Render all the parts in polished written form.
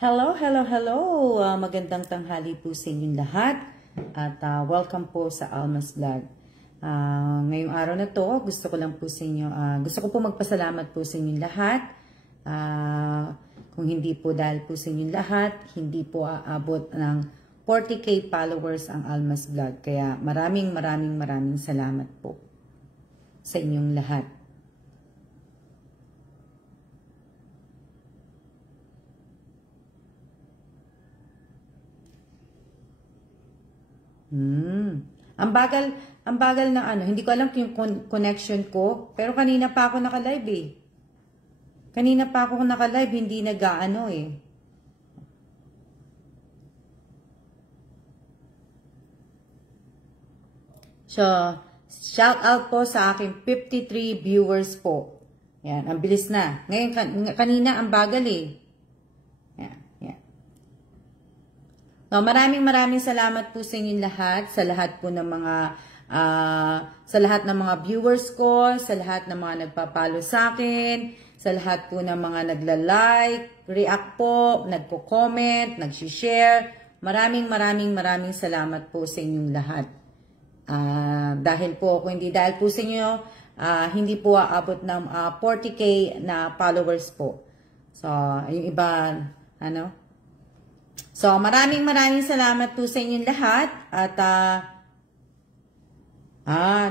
Hello, hello, hello! Magandang tanghali po sa inyong lahat at welcome po sa Alma's Vlog. Ngayong araw na to, gusto ko lang po sa inyo, gusto ko po magpasalamat po sa inyong lahat. Kung hindi po dahil po sa inyong lahat, hindi po aabot ng 40k followers ang Alma's Vlog. Kaya maraming salamat po sa inyong lahat. Ang bagal ng ano, hindi ko alam yung connection ko, pero kanina pa ako naka-live eh. Kanina pa ako naka-live, hindi nag-aano eh. So, shout out po sa aking 53 viewers po. Yan, ang bilis na. Ngayon, kanina ang bagal eh. No, maraming salamat po sa inyong lahat, sa lahat po ng mga viewers ko, sa lahat ng mga nagpapalo sa akin, sa lahat po ng mga nagla-like, react po, nagko-comment, nag-share. Maraming salamat po sa inyong lahat. Dahil po, kung hindi dahil po sa inyo, hindi po aabot ng 40k na followers po. So, yung iba, ano? So, maraming salamat po sa inyong lahat. At,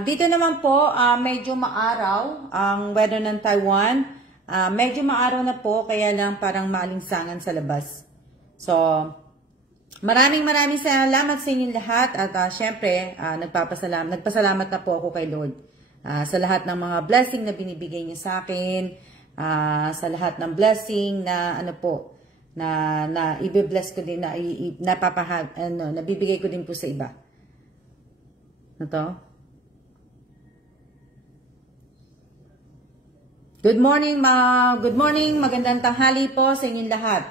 dito naman po, medyo maaraw ang weather ng Taiwan. Medyo maaraw na po, kaya lang parang maalinsangan sa labas. So, maraming salamat sa inyong lahat. At, syempre, nagpasalamat na po ako kay Lord. Sa lahat ng mga blessing na binibigay niya sa akin. Sa lahat ng blessing na, ano po, na i-bless ko din, nabibigay ko din po sa iba. Ito. Good morning, magandang tanghali po sa inyong lahat.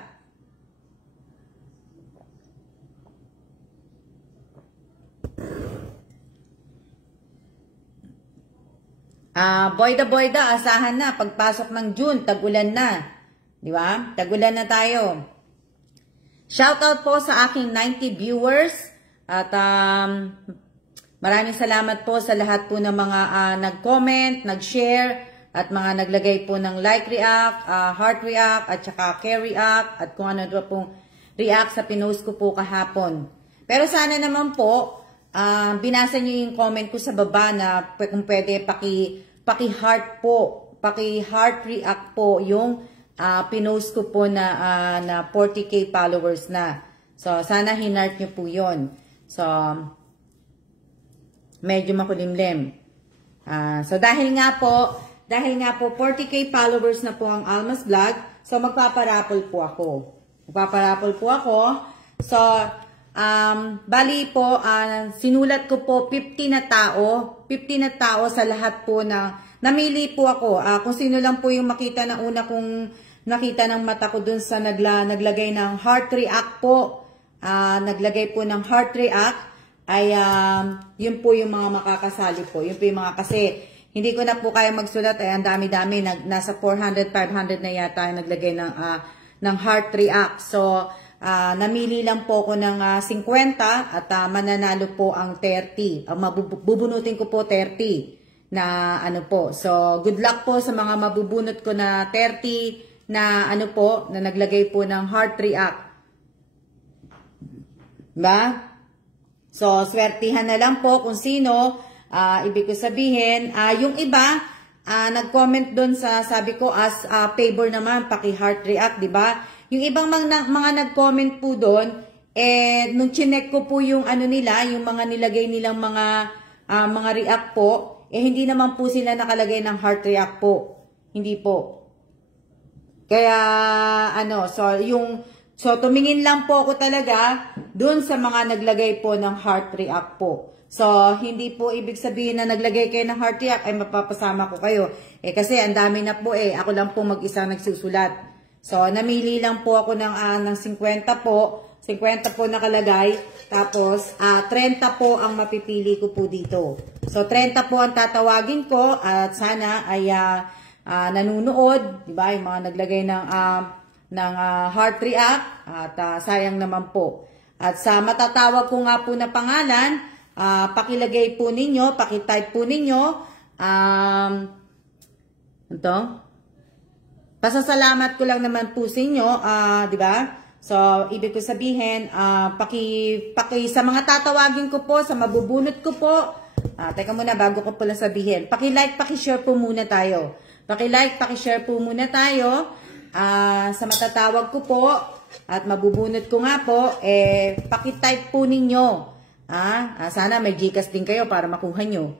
Boyda, asahan na, pagpasok ng June, tag-ulan na. Di ba? Tagulan na tayo. Shoutout po sa aking 90 viewers. At maraming salamat po sa lahat po ng mga nag-comment, nag-share, at mga naglagay po ng like react, heart react, at saka care react, at kung ano doon pong react sa pinost ko po kahapon. Pero sana naman po, binasa nyo yung comment ko sa baba na kung pwede paki-heart po, paki-heart react po yung pinost ko po na 40k followers na. So, sana hinart nyo po yun. So, medyo makulimlim. So, dahil nga po 40k followers na po ang Alma's Vlog, so magpaparapol po ako. So, bali po, sinulat ko po 50 na tao sa lahat po na namili po ako. Kung sino lang po yung makita na una kong nakita ng mata ko dun sa naglagay ng heart react po. Naglagay po ng heart react ay yun po yung mga makakasali po. Yun po yung mga, kasi hindi ko na po kaya magsulat ay ang dami-dami, nasa 400, 500 na yata naglagay ng heart react. So, namili lang po ako ng 50 at mananalo po ang 30. Bubunutin ko po 30 na ano po. So, good luck po sa mga mabubunot ko na 30 na ano po, na naglagay po ng heart react. Diba? So, swertihan na lang po kung sino. Ibig ko sabihin, yung iba, nag-comment doon sa, sabi ko, as favor naman, paki-heart react, diba? Yung ibang mga nag-comment po doon, nung chinek ko po yung ano nila, yung mga nilagay nilang mga react po, hindi naman po sila nakalagay ng heart react po. Hindi po. Kaya, so tumingin lang po ako talaga dun sa mga naglagay po ng heart react po. So, hindi po ibig sabihin na naglagay kayo ng heart react ay mapapasama ko kayo. Kasi ang dami na po ako lang po mag-isa nagsusulat. So, namili lang po ako ng 50 po. 50 po nakalagay. Tapos, 30 po ang mapipili ko po dito. So, 30 po ang tatawagin ko at sana ay nanunood, di ba? Yung mga naglagay ng ng heart react at sayang naman po. At sa matatawag ko nga po na pangalan, pakilagay po ninyo, pakitype po ninyo, ito, pasasalamat ko lang naman po sa inyo, di ba? So, ibig ko sabihin, sa mga tatawagin ko po, sa mabubunot ko po, teka muna, bago ko pala sabihin, paki-like, paki-share po muna tayo. Paki-like, paki-share po muna tayo, sa matatawag ko po, at mabubunot ko nga po, paki-type po ninyo. Sana may Gcash din kayo para makuha nyo.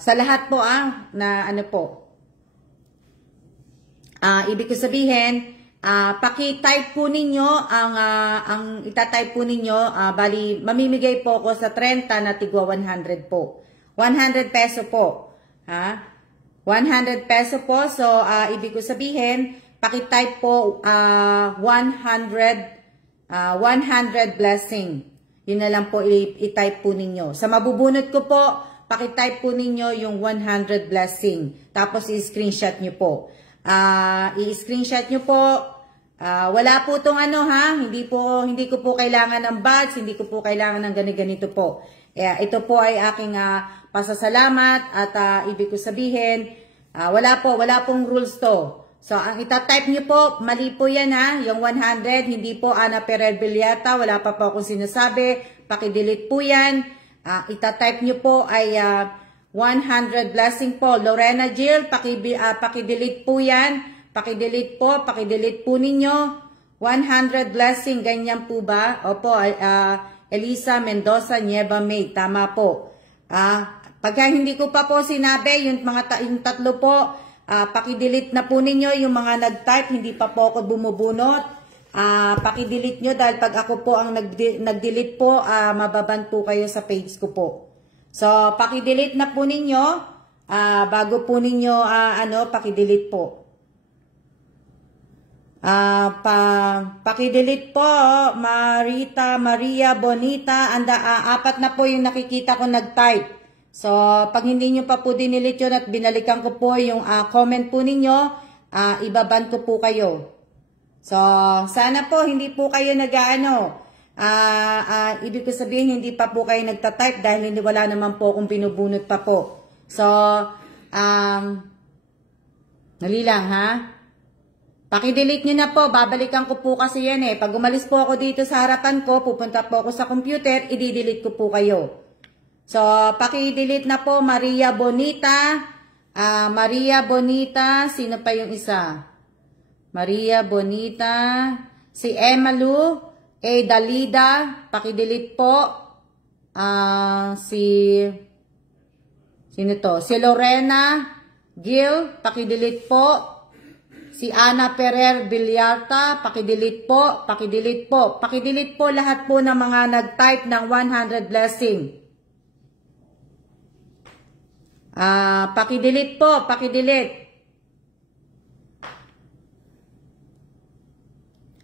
Sa lahat po, na ano po, ibig ko sabihin, paki-type po ninyo ang ita-type po ninyo, bali mamimigay po ako sa 30 na tigwa 100 po. 100 peso po. 100 peso po. So ibig ko sabihin, paki-type po 100 blessing. Yun na lang po i-type po ninyo. Sa mabubunot ko po, paki-type po ninyo yung 100 blessing. Tapos i-screenshot nyo po. I-screenshot nyo po. Wala po itong hindi ko po kailangan ng badge, hindi ko po kailangan ng ganito po. Ito po ay aking pasasalamat at ibig ko sabihin, wala pong rules to. So, ang itatype nyo po, mali po yan yung 100, hindi po Ana Ferrer Villata, wala pa po akong sinasabi, paki-delete po yan. Itatype nyo po ay 100 blessing po. Lorena Jill, paki-delete po yan. Paki-delete po ninyo. 100 blessing, ganyan po ba? Opo, Elisa Mendoza Nieva May, tama po. Pagka hindi ko pa po sinabi, yung tatlo po, paki-delete na po ninyo yung mga nag-type, hindi pa po ako bumubunot. Paki-delete nyo dahil pag ako po ang nag-delete po, mababan po kayo sa page ko po. So, paki-delete na po ninyo, bago po ninyo, paki-delete po. Paki-delete po, Maria Bonita, apat na po yung nakikita ko nag-type. So, pag hindi nyo pa po dinilit yun at binalikan ko po yung comment po ninyo, ibaban ko po kayo. So, sana po hindi po kayo ibig ko sabihin, hindi pa po kayo nagtatype dahil wala naman po akong binubunot pa po. So, dali lang Paki-delete nyo na po, babalikan ko po kasi yan Pag umalis po ako dito sa harapan ko, pupunta po ako sa computer, i-delete ko po kayo. So, paki-delete na po, Maria Bonita, sino pa yung isa? Maria Bonita, si Emalu, Dalida, paki-delete po. Sino to? Si Lorena Gil, paki-delete po. Si Ana Ferrer Villata, paki-delete po. Paki-delete po. Paki-delete po lahat po ng mga nag-type ng 100 blessing. Paki-delete po, paki-delete.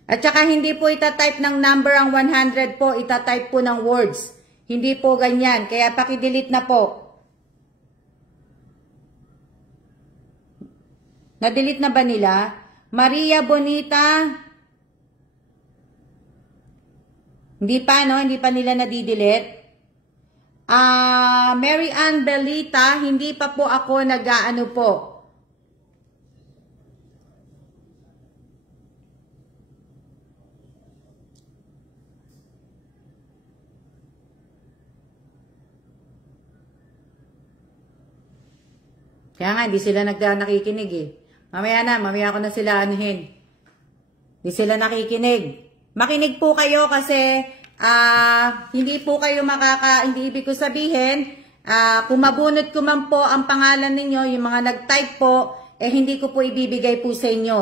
At saka hindi po itatype ng number ang 100 po, itatype po ng words. Hindi po ganyan, kaya paki-delete na po. Na-delete na ba nila? Maria Bonita. Hindi pa, Hindi pa nila na-delete. Mary Ann Belita, hindi pa po ako nag-aano po. Kaya nga, hindi sila nakikinig Mamaya ko na sila anuhin. Hindi sila nakikinig. Makinig po kayo kasi hindi po kayo hindi ibig ko sabihin, kung mabunot ko man po ang pangalan ninyo, yung mga nag-type po, hindi ko po ibibigay po sa inyo.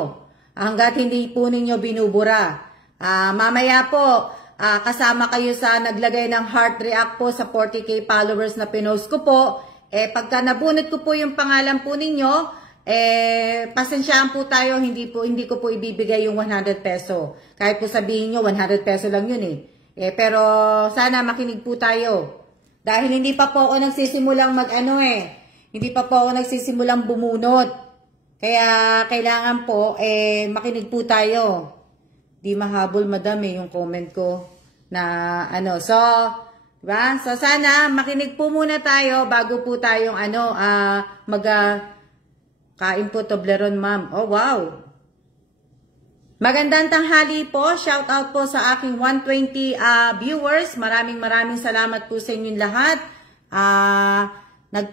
Hanggat hindi po ninyo binubura. Mamaya po, kasama kayo sa naglagay ng heart react po sa 40k followers na pinost ko po. Pagka nabunot ko po yung pangalan po ninyo, pasensyaan po tayo, hindi ko po ibibigay yung 100 peso. Kahit po sabihin nyo, 100 peso lang yun pero sana makinig po tayo. Dahil hindi pa po ako nagsisimulang hindi pa po ako nagsisimulang bumunot. Kaya kailangan po, makinig po tayo. Di mahabol madami yung comment ko na ano. So, diba? So, sana makinig po muna tayo bago po tayong kain po Toblerone, ma'am. Oh, wow! Magandang tanghali po. Shout out po sa aking 120 viewers. Maraming salamat po sa inyong lahat.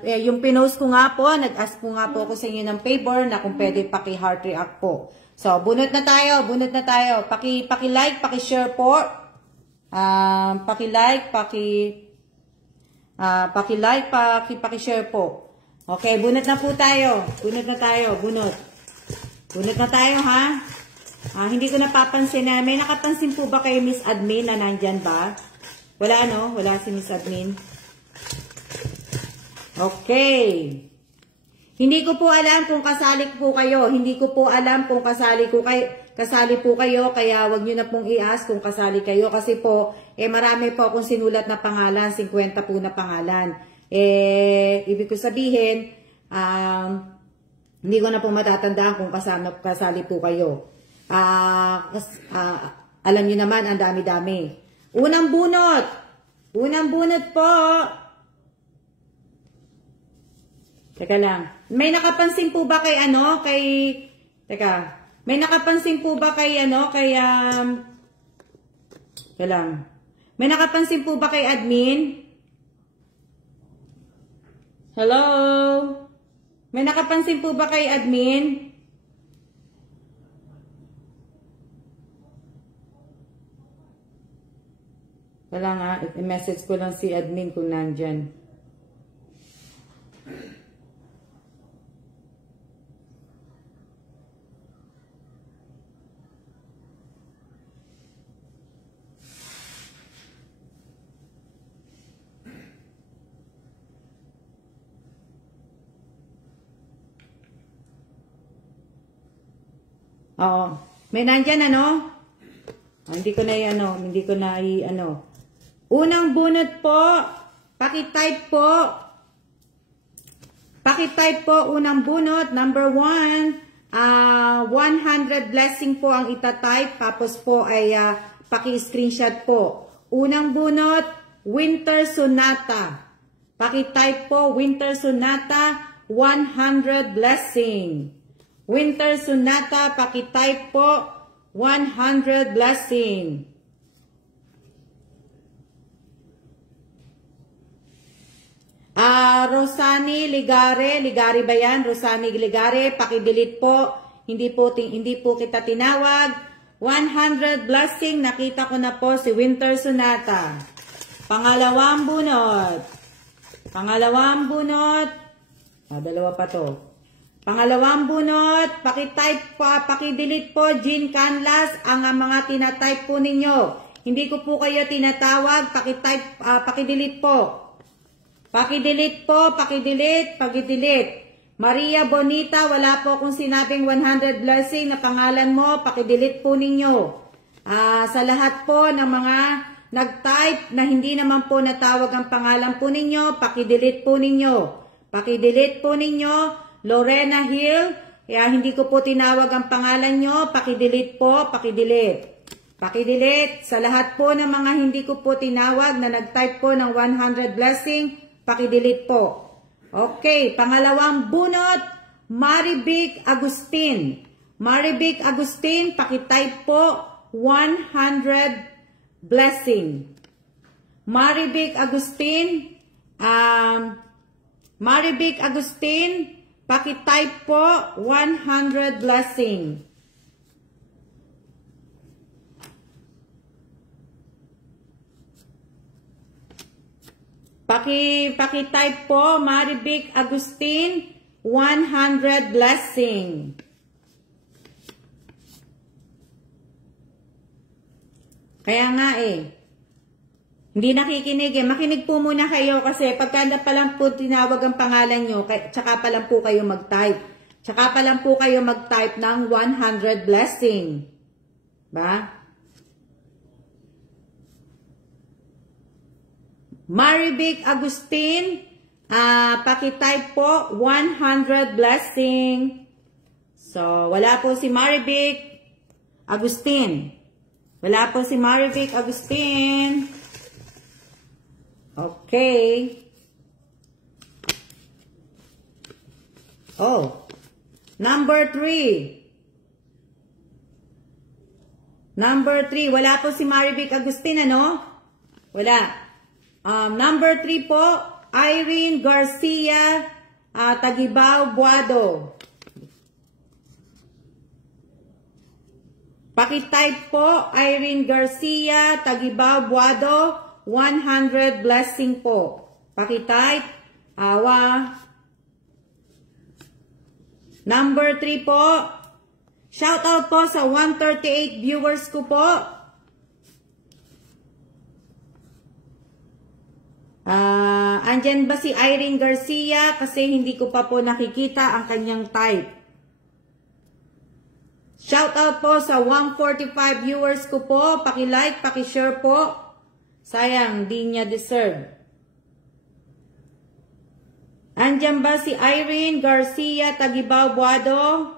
Yung pinost ko nga po, nag-ask po nga po ako sa inyo ng favor na kung pwede paki-heart react po. So, bunot na tayo. Paki-like, paki-share po. Paki-like, paki-share po. Okay, bunot na po tayo. Bunot na tayo, ha? Hindi ko napapansin na, may nakapansin po ba kay Miss Admin na nandyan ba? Wala, no? Wala si Miss Admin. Okay. Hindi ko po alam kung kasali po kayo. Kasali po kayo, kaya wag nyo na pong i-ask kung kasali kayo. Kasi po, marami po akong sinulat na pangalan, 50 po na pangalan. Ibig ko sabihin, hindi ko na po matatandaan kung kasali po kayo. Alam nyo naman, ang dami-dami. Unang bunot po. Teka lang. May nakapansin po ba kay may nakapansin po ba kay may nakapansin po ba kay admin? Hello? May nakapansin po ba kay admin? Wala nga, i-message ko lang si admin kung nandyan. Oo. May nandyan, hindi ko na Unang bunot po, paki-type po, unang bunot, number 1, 100 blessing po ang itatype, tapos po ay paki-screenshot po. Unang bunot, Winter Sonata. Paki-type po, Winter Sonata, 100 blessing. Winter Sonata, paki-type po, 100 blessing. Rosani Ligare ba yan? Rosani Ligare, paki-delete po. Hindi po kita tinawag. 100 blessing, nakita ko na po si Winter Sonata. Pangalawang bunot. Dalawa pa to. Pangalawang bunot, paki-type po, paki-delete po, Jean Canlas, ang mga tina-type po ninyo. Hindi ko po kayo tinatawag, paki-type, paki-delete po. Paki-delete. Maria Bonita, wala po akong sinabing 100 blessing na pangalan mo, paki-delete po ninyo. Sa lahat po ng mga nag-type na hindi naman po natawag ang pangalan po ninyo, paki-delete po ninyo. Lorena Hill, hindi ko po tinawag ang pangalan nyo, paki-delete po, paki-delete. Sa lahat po ng mga hindi ko po tinawag na nag-type po ng 100 blessing, paki-delete po. Okay, pangalawang bunot, Maribik Agustin. Paki-type po 100 blessing. Maribik Agustin, paki-type po 100 blessing. Paki-type po, Maribik Agustin, 100 blessing. Kaya nga hindi nakikinig Makinig po muna kayo kasi pagka na pa lang po tinawag ang pangalan nyo, tsaka pa lang po kayo mag-type. Tsaka pa lang po kayo mag-type ng 100 blessing. Ba? Maribik Agustin, paki-type po 100 blessing. So, wala po si Marivic Agustin. Wala po si Marivic Agustin. Okay. Oh. Number 3. Number 3. Wala po si Marivic Agustin, ano? Wala. Number 3 po, Irene Garcia Tagibao Buado. Pakitype po, Irene Garcia Tagibao Buado, 100 blessing po. Pakitype, awa. Number 3 po, shout out po sa 138 viewers ko po. Andyan ba si Irene Garcia? Kasi hindi ko pa po nakikita ang kanyang type. Shout out po sa 145 viewers ko po. Paki-like, paki-share po. Sayang, di niya deserve. Andyan ba si Irene Garcia Tagibao Buado?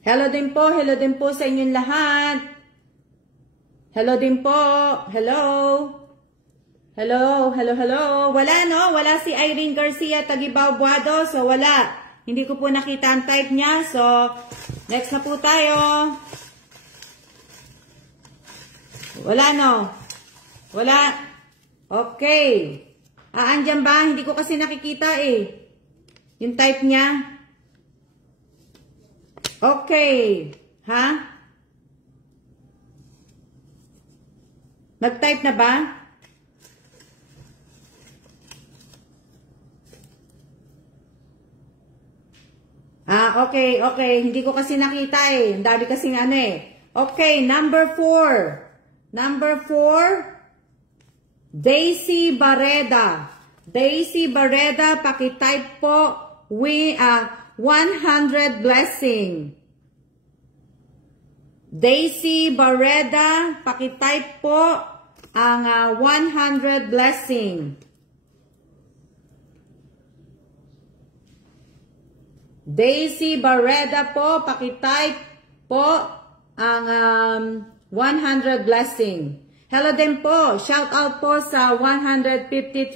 Hello din po sa inyong lahat. Hello din po. Hello. Hello. Wala, no? Wala si Irene Garcia Tagibao Buado. So, wala. Hindi ko po nakita ang type niya. So, next na po tayo. Wala, no? Wala. Okay. Andyan ba? Hindi ko kasi nakikita eh. Yung type niya. Okay. Ha? Nag-type na ba? Okay. Hindi ko kasi nakita eh. Ang dami kasing ano eh. Okay, number 4. Number 4, Daisy Barreda. Daisy Barreda, pakitype po, 100 blessing. Daisy Barreda, pakitype po ang 100 blessing. Daisy Barreda po, pakitype po ang 100 blessing. Hello din po, shout out po sa 153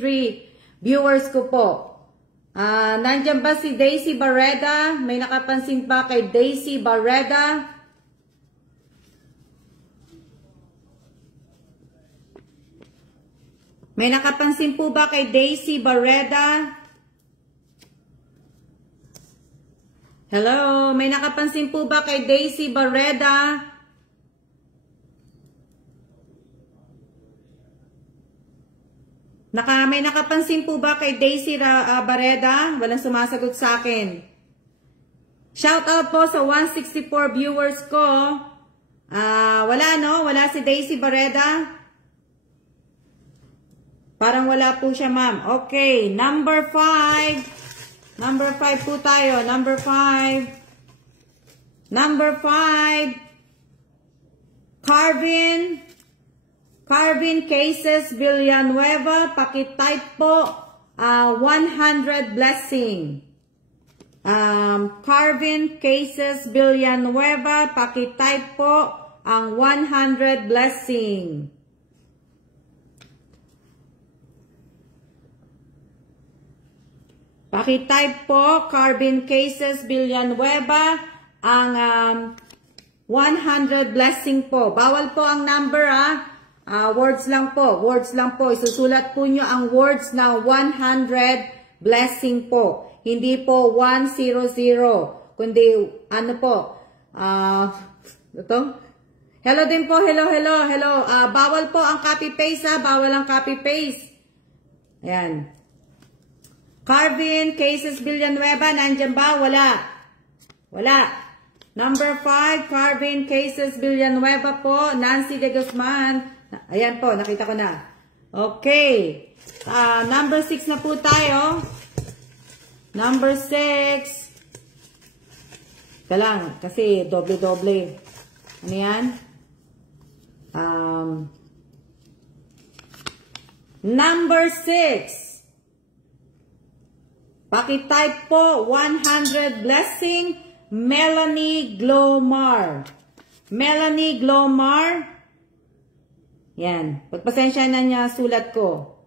viewers ko po. Nandiyan ba si Daisy Barreda? May nakapansin pa kay Daisy Barreda? May nakapansin po ba kay Daisy Barreda? Hello? May nakapansin po ba kay Daisy Barreda? May nakapansin po ba kay Daisy Barreda? Walang sumasagot sa akin. Shout out po sa 164 viewers ko. Wala, no? Wala si Daisy Barreda? Parang wala po siya, ma'am. Okay, number 5. Number 5 po tayo. Number 5. Number 5. Carvin Cases Villanueva. Pakitype po 100 blessing. Carvin Cases Villanueva. Pakitype po ang 100 blessing. Pakitype po, Carvin Cases Villanueva, ang 100 blessing po. Bawal po ang number words lang po. Words lang po. Isusulat po nyo ang words na 100 blessing po. Hindi po 100. Kundi ano po. Ito. Hello din po. Hello. Bawal po ang copy-paste Bawal ang copy-paste. Ayan. Carvin Cases Villanueva, nandyan ba? Wala. Number 5, Carvin Cases Villanueva po, Nancy de Guzman. Ayan po, nakita ko na. Okay. Number 6 na po tayo. Number 6. Ika lang, kasi doble-doble. Ano yan? Number 6. Paki-type po 100 blessing, Melanie Glomar. Melanie Glomar. Yan. Pagpasensya na niya sulat ko.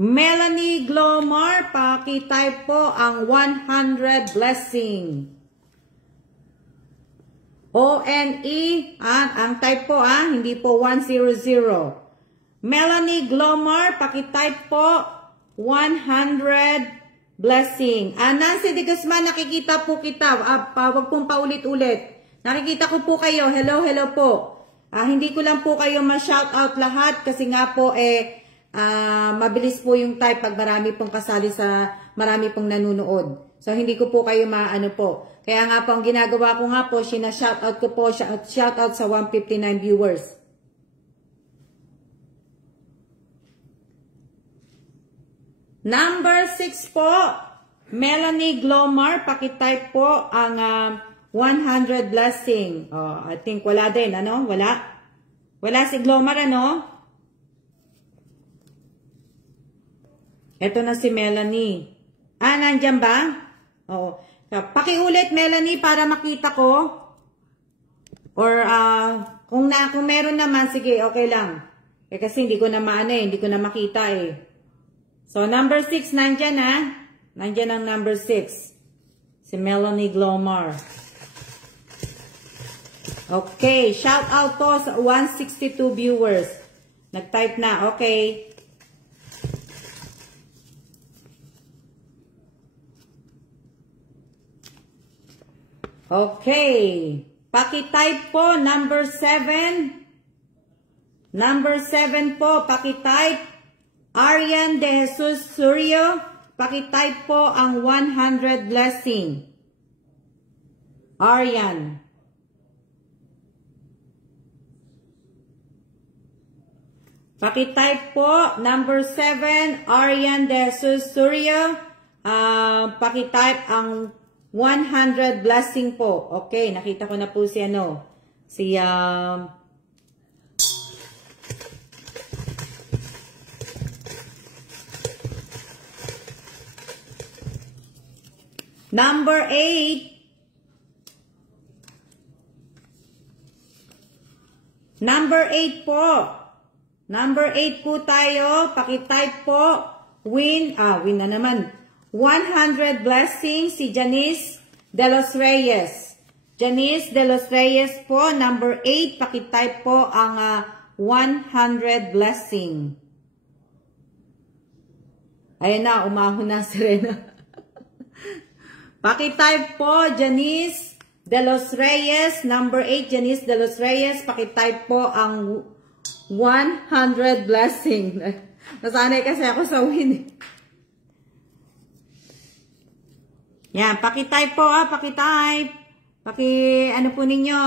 Melanie Glomar, paki-type po ang 100 blessing. O-N-E, ang type po hindi po 100. Melanie Glomar, paki-type po 100 blessing. Nancy de Guzman, nakikita po kita. Wag pong paulit-ulit. Nakikita ko po kayo. Hello, hello po. Hindi ko lang po kayo ma-shoutout lahat kasi nga po mabilis po yung type pag marami pong kasali sa marami pong nanunood. So, hindi ko po kayo maano po. Kaya nga po, ang ginagawa ko nga po, shoutout ko po, shoutout sa 159 viewers. Number 6 po, Melanie Glomar, pakitype po ang 100 blessing. I think wala din, ano? Wala? Wala si Glomar, ano? Ito na si Melanie. Nandyan ba? Oo. Pakiulit, Melanie, para makita ko. Or, kung meron naman, sige, okay lang. Kasi hindi ko na maano hindi ko na makita So, number 6, nandyan Nandyan ang number 6. Si Melanie Glomar. Okay, shout out po sa 162 viewers. Nag-type na, okay. Okay. Paki-type po, number 7. Number 7 po, paki-type. Arian De Jesus Suryo, paki-type po ang 100 blessing. Arian. Paki-type po, number 7, Arian De Jesus Suryo, paki-type ang 100 blessing po. Okay, nakita ko na po si number 8. Number 8 po. Number 8 po tayo. Paki-type po. Win na naman. 100 blessings si Janice De Los Reyes. Janice De Los Reyes po, number 8. Paki-type po ang 100 blessing. Ayan na, umahon na si Rena. Paki-type po, Janice De Los Reyes. Number 8, Janice De Los Reyes. Paki-type po ang 100 blessing. Nasanay kasi ako sa win. Yan, paki-type po paki-type. Ano po ninyo?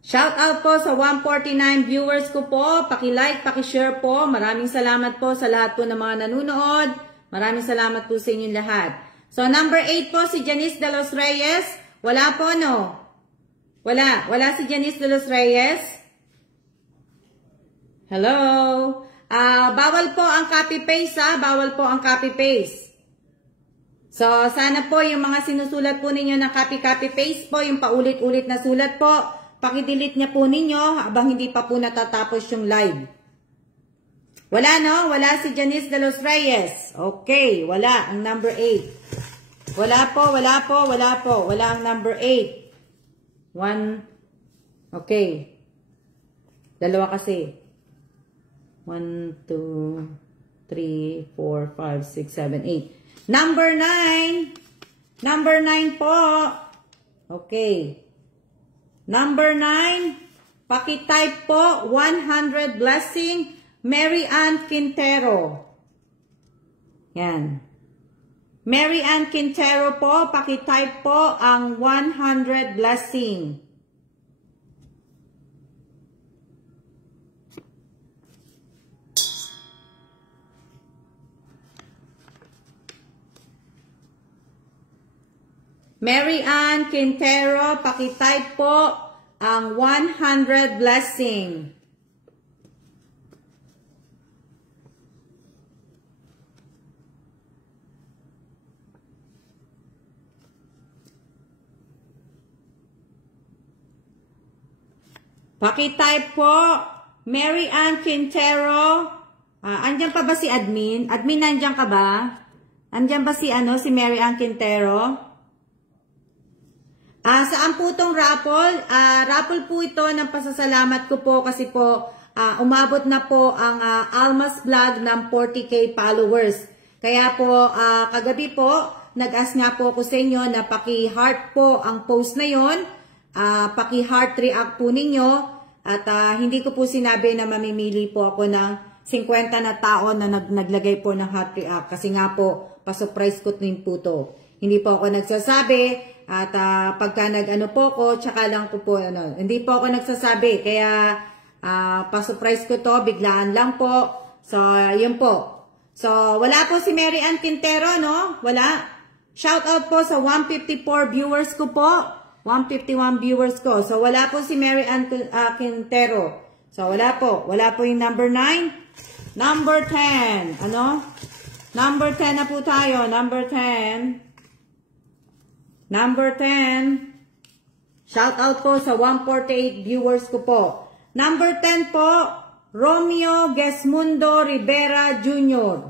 Shout out po sa 149 viewers ko po. Paki-like, paki-share po. Maraming salamat po sa lahat po ng mga nanunood. Maraming salamat po sa inyong lahat. So, number 8 po si Janice De Los Reyes. Wala po, no? Wala si Janice De Los Reyes. Hello? Bawal po ang copy-paste, Bawal po ang copy-paste. So, sana po yung mga sinusulat po ninyo na copy-paste po, yung paulit-ulit na sulat po, paki-delete niya po ninyo habang hindi pa po natatapos yung live. Wala, no? Wala si Janice De Los Reyes. Okay, wala ang number 8. Wala po. Wala ang number 8. 1. Okay. Dalawa kasi. 1, 2, 3, 4, 5, 6, 7, 8. Number 9. Number 9 po. Okay. Number 9. Paki-type po 100 blessing. Mary Ann Quintero. Yan. Mary Ann Quintero po. Paki-type po ang 100 blessing. Mary Ann Quintero, pakitype po ang 100 blessing. Pakitype po, Mary Ann Quintero. Andyan pa ba si admin? Admin, nandyan ka ba? Andyan ba si si Mary Ann Quintero? Saan po itong raffle? Raffle po ito ng pasasalamat ko po kasi po umabot na po ang Almas Vlog ng 40K followers. Kaya po kagabi po, nag-ask nga po ako sa inyo na paki-heart po ang post na yon. Paki-heart react po ninyo at hindi ko po sinabi na mamimili po ako ng 50 na tao na naglagay po ng heart react kasi nga po pa-surprise ko din po to. Hindi po ako nagsasabi at pagka nag-ano po ko, tsaka lang ko po hindi po ako nagsasabi kaya pa-surprise ko to, biglaan lang po. So, yun po. So, wala po si Mary Ann Quintero, no? Wala. Shout out po sa 154 viewers ko po. 151 viewers ko. So, wala po si Mary Ann Quintero. So, wala po. Wala po yung number 9. Number 10. Ano? Number 10 na po tayo. Number 10. Number 10. Shout out po sa 148 viewers ko po. Number 10 po, Romeo Gesmundo Rivera Jr.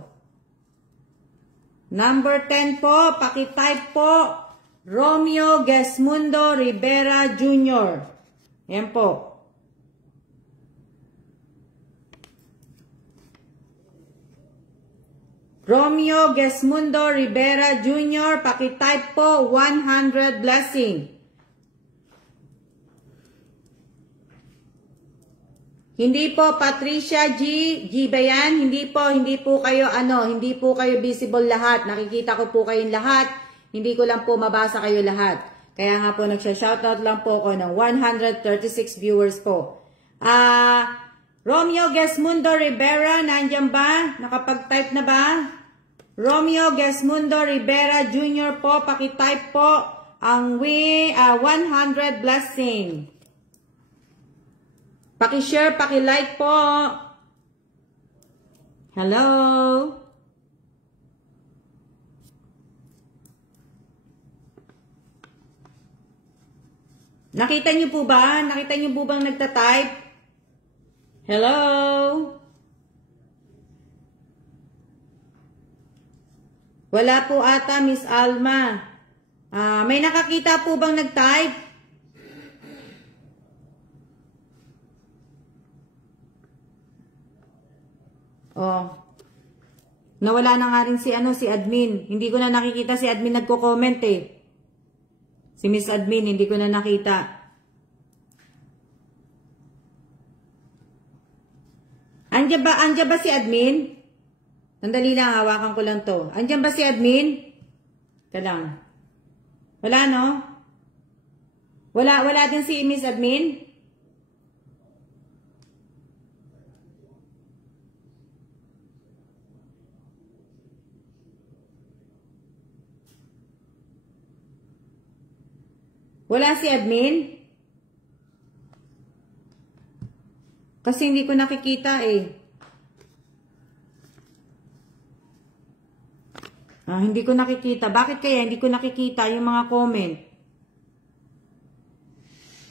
Number 10 po, pakitype po, Romeo Gesmundo Rivera Jr. Yan po. Romeo Gesmundo Rivera Jr. Pakitype po 100 blessing. Hindi po Patricia G. G ba yan? Hindi po kayo hindi po kayo visible lahat. Nakikita ko po kayong lahat. Hindi ko lang po mabasa kayo lahat. Kaya nga po nagsha-shoutout lang po ako ng 136 viewers po. Romeo Gesmundo Rivera, nandiyan ba? Nakapag-type na ba? Romeo Gesmundo Rivera Jr. po, pakitype po ang 100 blessing. Paki-share, paki-like po. Hello? Nakita niyo po ba? Nakita niyo po bang nagta-type? Hello? Wala po ata, Miss Alma. May nakakita po bang nag-type? Oh. Nawala na nga rin si admin. Hindi ko na nakikita si admin nagko-comment eh. Si Miss Admin, hindi ko na nakita. Andiyan ba si admin? Sandali lang, hawakan ko lang to. Andiyan ba si admin? Ika lang. Wala, no? Wala din si Miss Admin? Wala si admin? Kasi hindi ko nakikita eh. Hindi ko nakikita. Bakit kaya hindi ko nakikita yung mga comment?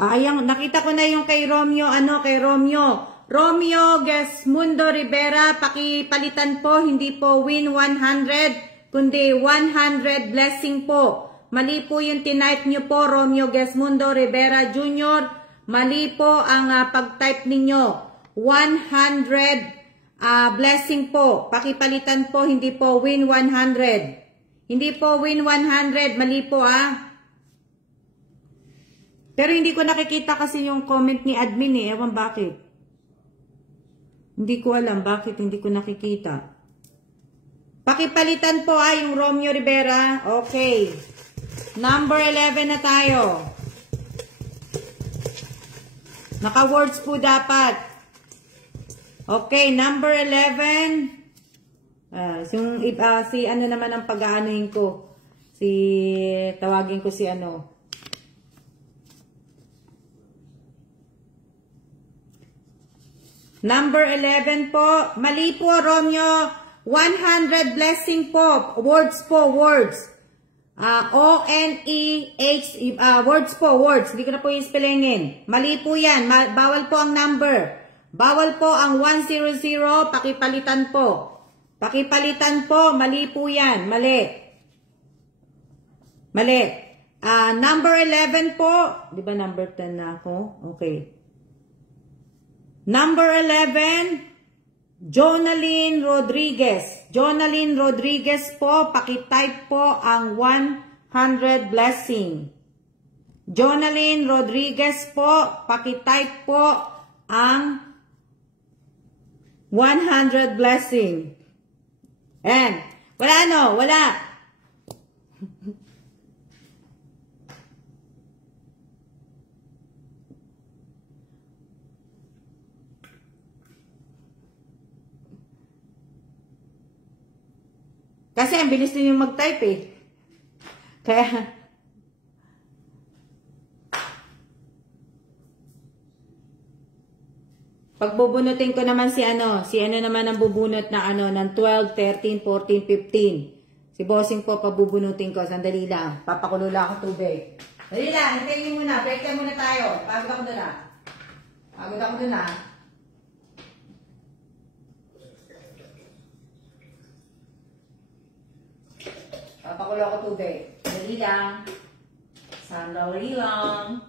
Ayan, nakita ko na yung kay Romeo, kay Romeo. Romeo Gesmundo Rivera, pakipalitan po, hindi po win 100, kundi 100 blessing po. Mali po yung tinype nyo po, Romeo Gesmundo Rivera Jr. Mali po ang pag-type ninyo. 100 blessing po. Pakipalitan po, hindi po win 100. Hindi po win 100. Mali po Pero hindi ko nakikita kasi yung comment ni admin eh. Ewan bakit. Hindi ko alam bakit hindi ko nakikita. Pakipalitan po yung Romeo Rivera. Okay. Number 11 na tayo. Naka-words po dapat. Okay, number 11. Si naman ang pag-aanuhin ko. Tawagin ko si ano. Number 11 po. Mali po, Romeo. 100 blessing po. Words po, words. O-N-E-H, words po, words. Hindi ko na po yung spellingin. Mali po yan. Bawal po ang number. Bawal po ang 100. Pakipalitan po. Pakipalitan po. Mali po yan. Mali. Mali. Number 11 po. Di ba number 10 na ako? Okay. Number 11, Jonaline Rodriguez. Jonaline Rodriguez po, pakitype po ang 100 blessing. Jonaline Rodriguez po, pakitype po ang 100 blessing. And, wala no, wala. Kasi ang bilis din yung mag-type eh. Kaya, pagbubunutin ko naman si ano naman ang bubunot na ano, ng 12, 13, 14, 15. Si bossing po pabubunutin ko. Sandali lang. Papakulo lang ako tubig. Sandali lang. Hintayin muna. Break time muna tayo. Pagod ako doon ah. Pagod ako doon ah. Papakulo ako tubig. Dali lang. Sandali lang.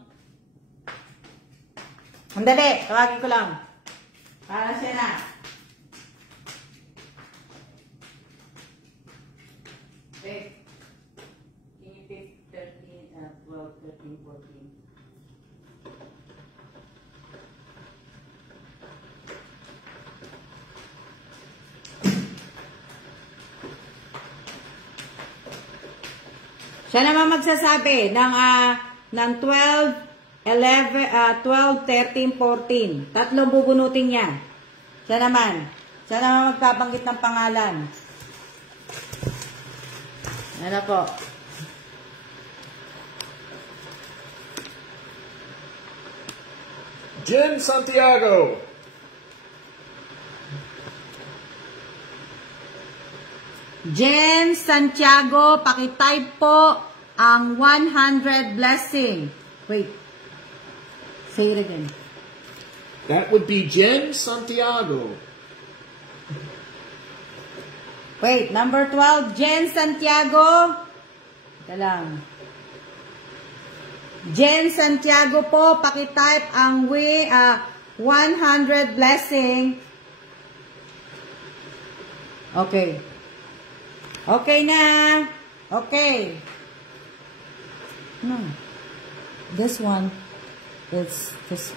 Sandali. Tawagin ko lang. Para siya na. Okay. Can you pick 13, 12, 13, 14? Siya naman magsasabi ng 12, 11, 12, 13, 14. Tatlong bubunutin niya. Siya naman magpapanggit ng pangalan. Ano po? Jen Santiago. Jen Santiago, pakitype po ang 100 blessing. Wait. Say it again. That would be Jen Santiago. Wait, number 12, Jen Santiago. Ito lang. Jen Santiago po, pakitype ang 100 blessing. Okay. Okay na. Okay. No. This one is this.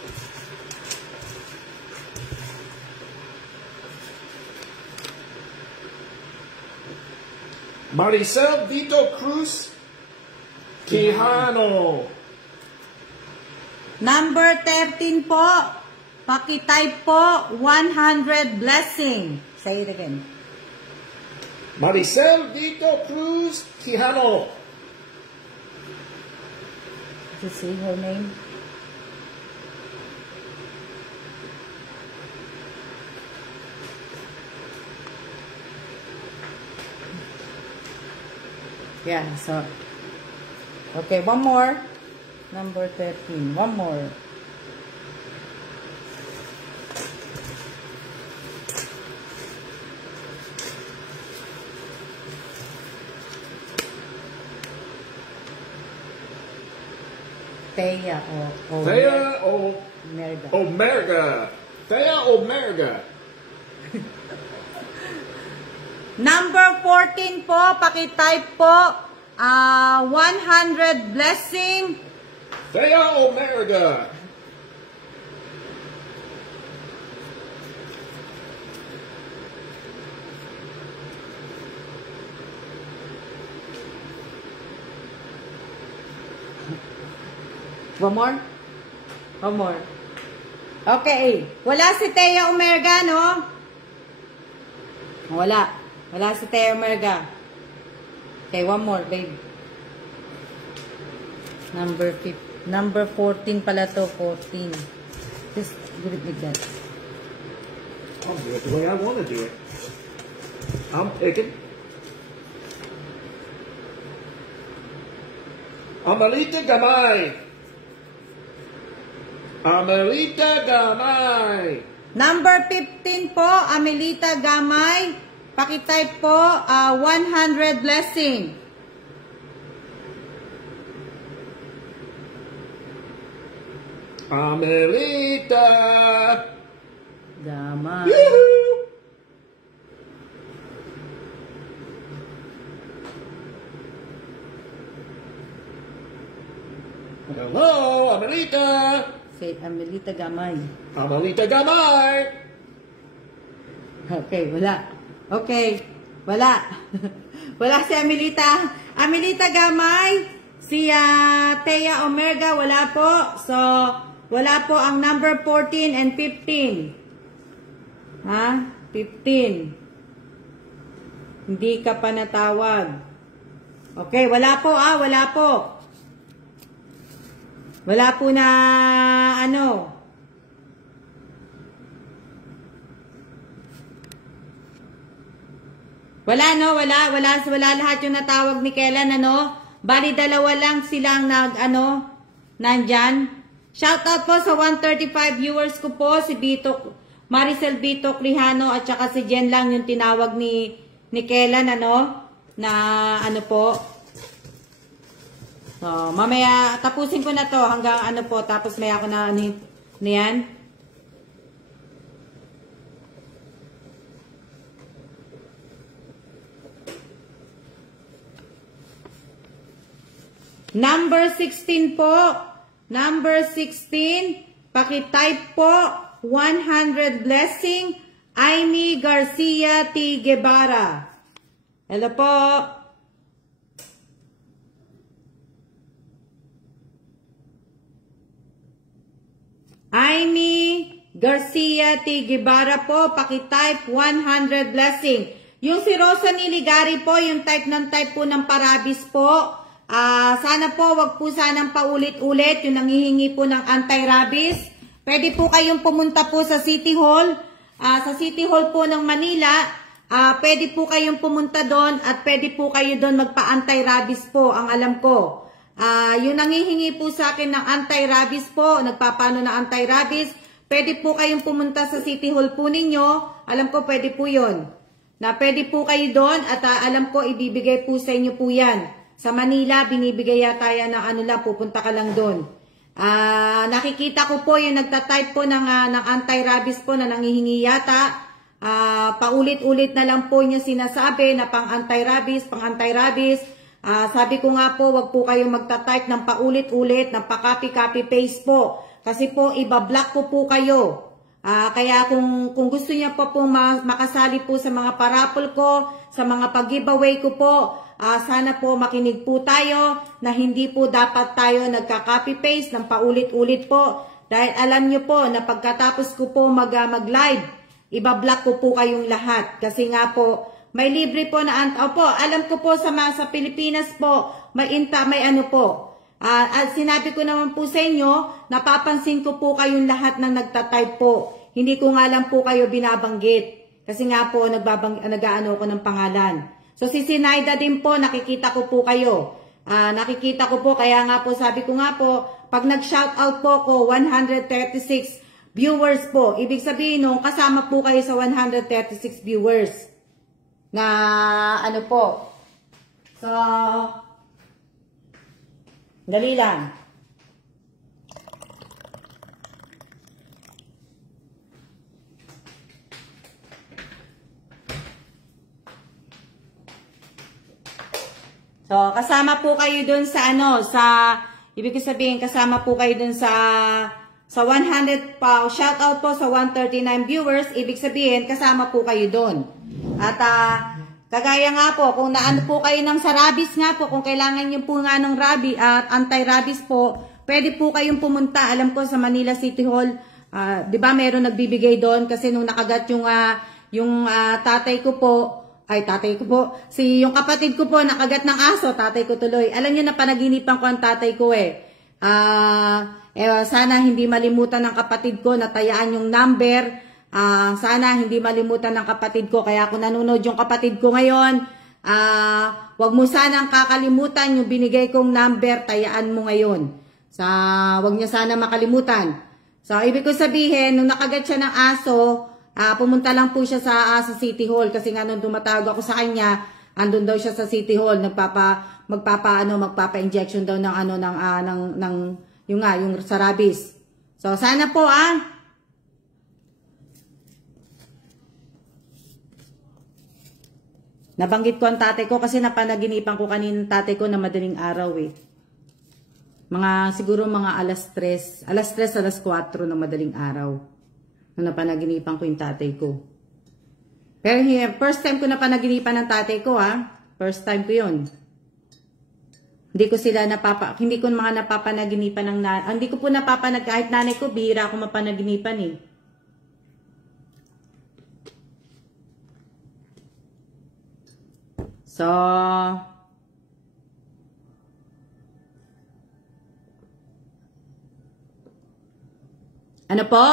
Maricel Vito Cruz Quijano. Number 13 po. Pakitype po 100 blessing. Say it again. Maricel Vito Cruz Quijano. Did you see her name? Yeah, so. Okay, one more. Number 13. One more. Thea Omerga. Thea Omerga. Number 14 po, pakitype po 100 blessing. Thea Omerga. One more? One more. Okay. Wala si Thea Omerga, no? Wala. Wala si Thea Omerga. Okay, one more, babe. Number 14 pala to, 14. Just give it like that. I'll do it the way I want to do it. I'm picking. Amelita Gamay. Amelita Gamay. Number 15 po, Amelita Gamay. Pakitype po, 100 blessing. Amelita Gamay. Yoo-hoo! Hello, Amelita. Say, Amelita Gamay. Amelita Gamay. Okay, wala. Okay, wala. Wala si Amelita. Amelita Gamay. Si Thea Omega, wala po. So, wala po ang number 14 and 15. Ha? 15. Hindi ka pa natawag. Okay, wala po wala po. Wala po na ano. Wala no, wala lahat yung natawag ni Kellen ano. Bali dalawa lang silang nandyan. Shoutout po sa 135 viewers ko po, si Maricel Bito Crijano at saka si Jen lang yung tinawag ni Kellen ano, na ano po. So, mamaya tapusin ko na to hanggang ano po, tapos may ako na yan. Number 16 po. Number 16. Pakitype po. 100 blessing. Amy Garcia T. Guevara. Hello po. Amy Garcia T. Guevara po. Pakitype 100 blessing. Yung si Rosa Niligari po, yung type po ng Parabis po. Sana po, wag po sanang paulit-ulit yung nangihingi po ng anti-rabies. Pwede po kayong pumunta po sa City Hall. Sa City Hall po ng Manila, pwede po kayong pumunta doon at pwede po kayo doon magpa-anti-rabies po, ang alam ko. Yung nangihingi po sa akin ng anti-rabies po, nagpapano ng anti-rabies, pwede po kayong pumunta sa City Hall po ninyo. Alam ko, pwede po yun. Na pwede po kayo doon at alam ko, ibibigay po sa inyo po yan. Sa Manila, binibigay yata yan ng ano lang, pupunta ka lang doon. Nakikita ko po yung nagtatype po ng anti-rabies po na nangihingi yata. Paulit-ulit na lang po niya sinasabi na pang-anti-rabies, pang-anti-rabies. Sabi ko nga po, wag po kayong magtatype ng paulit-ulit, ng pa-copy-copy-paste po. Kasi po, iba-block ko po kayo. Kaya kung gusto niya po makasali po sa mga parapol ko, sa mga pag-giveaway ko po, sana po makinig po tayo na hindi po dapat tayo nagka-copy-paste ng paulit-ulit po. Dahil alam nyo po na pagkatapos ko po mag-live, ibablock ko po kayong lahat. Kasi nga po, may libre po na opo, alam ko po sa Pilipinas po, may ano po. At sinabi ko naman po sa inyo, napapansin ko po kayong lahat ng nagtatype po. Hindi ko nga lang po kayo binabanggit. Kasi nga po, nag-ano ko ng pangalan. So, si Sinaida din po, nakikita ko po kayo. Nakikita ko po, kaya nga po, sabi ko nga po, pag nag-shoutout po ko, 136 viewers po. Ibig sabihin nung, kasama po kayo sa 136 viewers. Na, ano po. So, dali lang. So, kasama po kayo dun sa ibig sabihin, kasama po kayo dun sa 100 pa, shoutout po sa 139 viewers, ibig sabihin, kasama po kayo dun. At, kagaya nga po, kung naano po kayo ng sa rabies nga po, kung kailangan nyo po nga ng anti-rabies po, pwede po kayong pumunta, alam ko sa Manila City Hall, di ba meron nagbibigay doon, kasi nung nakagat yung tatay ko po, Ay, tatay ko po. Yung kapatid ko po, nakagat ng aso, tatay ko tuloy. Alam niyo na panaginipan ko ang tatay ko eh. Sana hindi malimutan ng kapatid ko na tayaan yung number. Sana hindi malimutan ng kapatid ko. Kaya kung nanonood yung kapatid ko ngayon, wag mo sanang kakalimutan yung binigay kong number, tayaan mo ngayon. Wag niya sana makalimutan. So, ibig ko sabihin, nung nakagat siya ng aso, pumunta lang po siya sa City Hall kasi nga nung tumatawag ako sa kanya, andun daw siya sa City Hall, magpapa-injection daw ng yung sa rabies. So sana po nabanggit ko ang tatay ko kasi napanaginipan ko kanina tatay ko na madaling araw eh. Siguro mga alas 4 na madaling araw. Na napanaginipan ko yung tatay ko. Pero first time ko napanaginipan ng tatay ko First time ko yun. Hindi ko mga napapanaginipan hindi ko po kahit nanay ko, bihira ako mapanaginipan eh. So, ano po?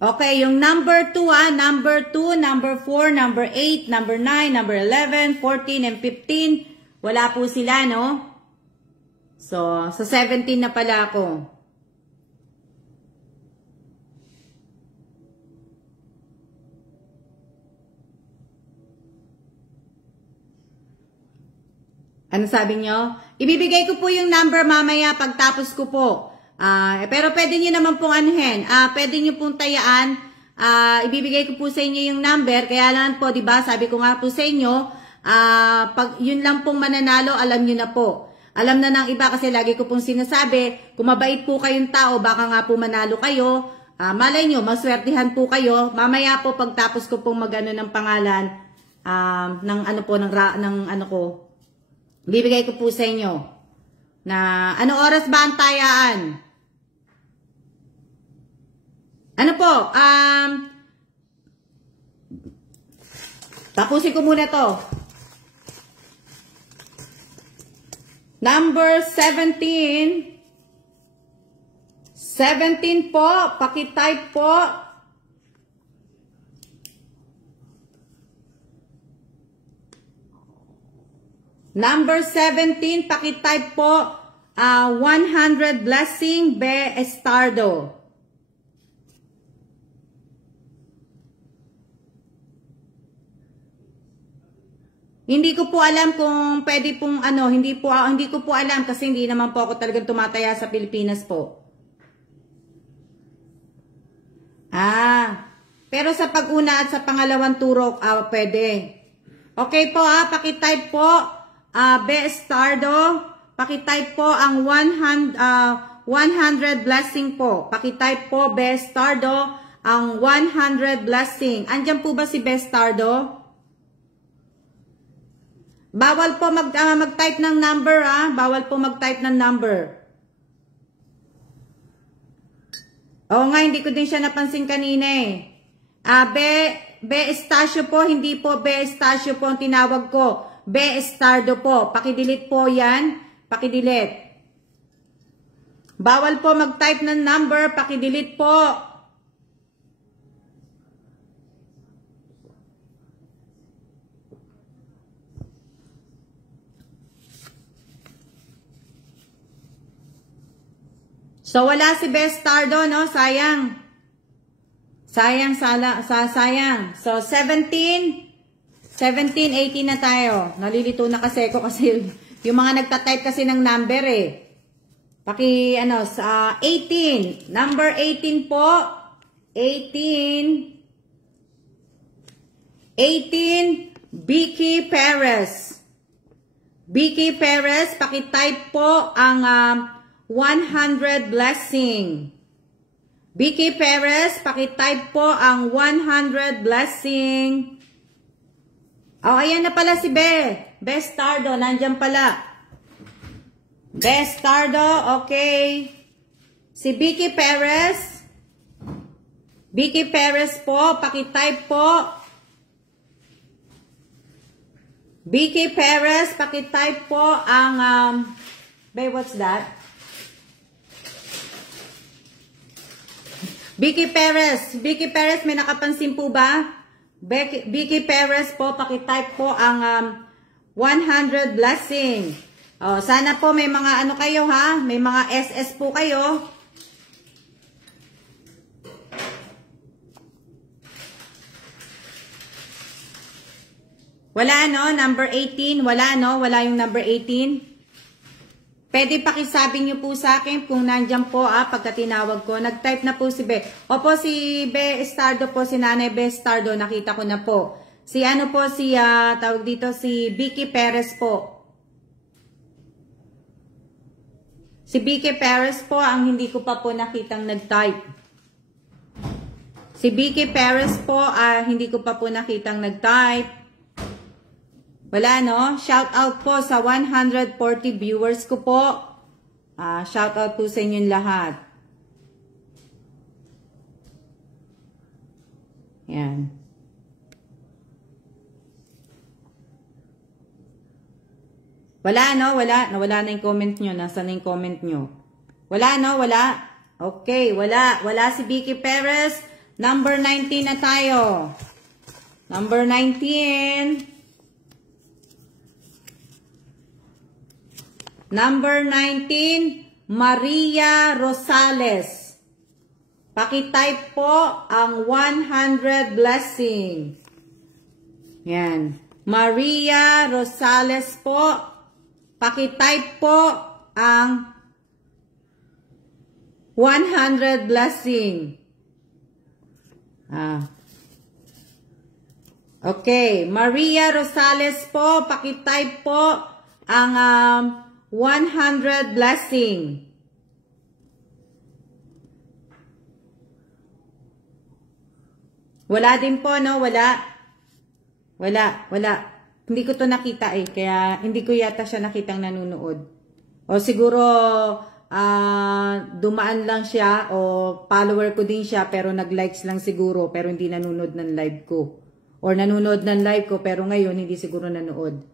Okay, yung number 2 number 2, number 4, number 8, number 9, number 11, 14, and 15. Wala po sila, no? So, sa 17 na pala ako. Ano sabi nyo? Ibibigay ko po yung number mamaya pagtapos ko po. Pero pwede nyo naman pong anuhin. Pwede nyo pong tayaan. Ibibigay ko po sa inyo yung number. Kaya lang po, diba, sabi ko nga po sa inyo, pag yun lang pong mananalo, alam nyo na po. Alam na ng iba kasi lagi ko pong sinasabi, kung mabait po kayong tao, baka nga po manalo kayo. Malay nyo, maswertihan po kayo. Mamaya po, pagtapos ko pong magano ng pangalan, ng ano po, ng ano ko, ibibigay ko po sa inyo. Na, ano oras ba ang tayaan? Ano po? Tapusin ko muna to. Number 17. 17 po. Pakitype po. Number 17. Pakitype po. 100 Blessing Be Estardo. Hindi ko po alam kung pwede pong hindi ko po alam kasi hindi naman po ako talagang tumataya sa Pilipinas po. Pero sa pag-una at sa pangalawang turok, pwede. Okay po pakitype po, Be Estardo, pakitype po ang 100 blessing po. Pakitype po, Be Estardo, ang 100 blessing. Andyan po ba si Be Estardo? Bawal po mag-type ng number, Bawal po mag-type ng number. Oo nga, hindi ko din siya napansin kanina eh. Be Estacio po, hindi po Be Estacio po ang tinawag ko. Be Estardo po. Pakidelete po yan. Pakidelete. Bawal po mag-type ng number. Pakidelete po. So, wala si Be Estardo, no? Sayang. Sayang. So, 17, 18 na tayo. Nalilito na kasi ako kasi yung mga nagtatype kasi ng number eh. Sa 18. Number 18 po. 18. Vicky Perez. Vicky Perez, pakitype po ang 100 blessing. Vicky Perez, pakitype po ang 100 blessing. Oh, ayan na pala si Bestardo, nandyan pala. Bestardo, okay. Si Vicky Perez. Vicky Perez po, pakitype po. Vicky Perez, pakitype po ang, what's that? Vicky Perez, may nakapansin po ba? Vicky Perez po, pakitype po ang 100 blessing. Oh, sana po may mga ano kayo ha, may mga SS po kayo. Wala no, number 18, wala no, wala yung number 18. Pwede pakisabi niyo po sa akin kung nandiyan po pagka tinawag ko. Nag-type na po si Be. Opo, si Bestardo po, si Nanay Bestardo, nakita ko na po. Si ano po, si, tawag dito, si Vicky Perez po. Si Vicky Perez po, ang hindi ko pa po nakitang nag-type. Si Vicky Perez po, hindi ko pa po nakitang nag-type. Wala no? Shout out po sa 140 viewers ko po. Shout out po sa inyong lahat. Yan. Wala no? Wala. Nawala na yung comment nyo. Nasaan na yung comment nyo? Wala no? Wala. Okay, wala. Wala si Vicky Perez. Number 19 na tayo. Number 19. Number 19, Maria Rosales. Pakitype po ang 100 blessing. Yan. Maria Rosales po. Pakitype po ang 100 blessing. Okay. Maria Rosales po. Pakitype po ang 100 blessing. Wala din po, no? Wala. Hindi ko to nakita kaya hindi ko yata siya nakitang nanonood. O siguro, dumaan lang siya o follower ko din siya pero nag-likes lang siguro pero hindi nanonood ng live ko. Or nanonood ng live ko pero ngayon hindi siguro nanood.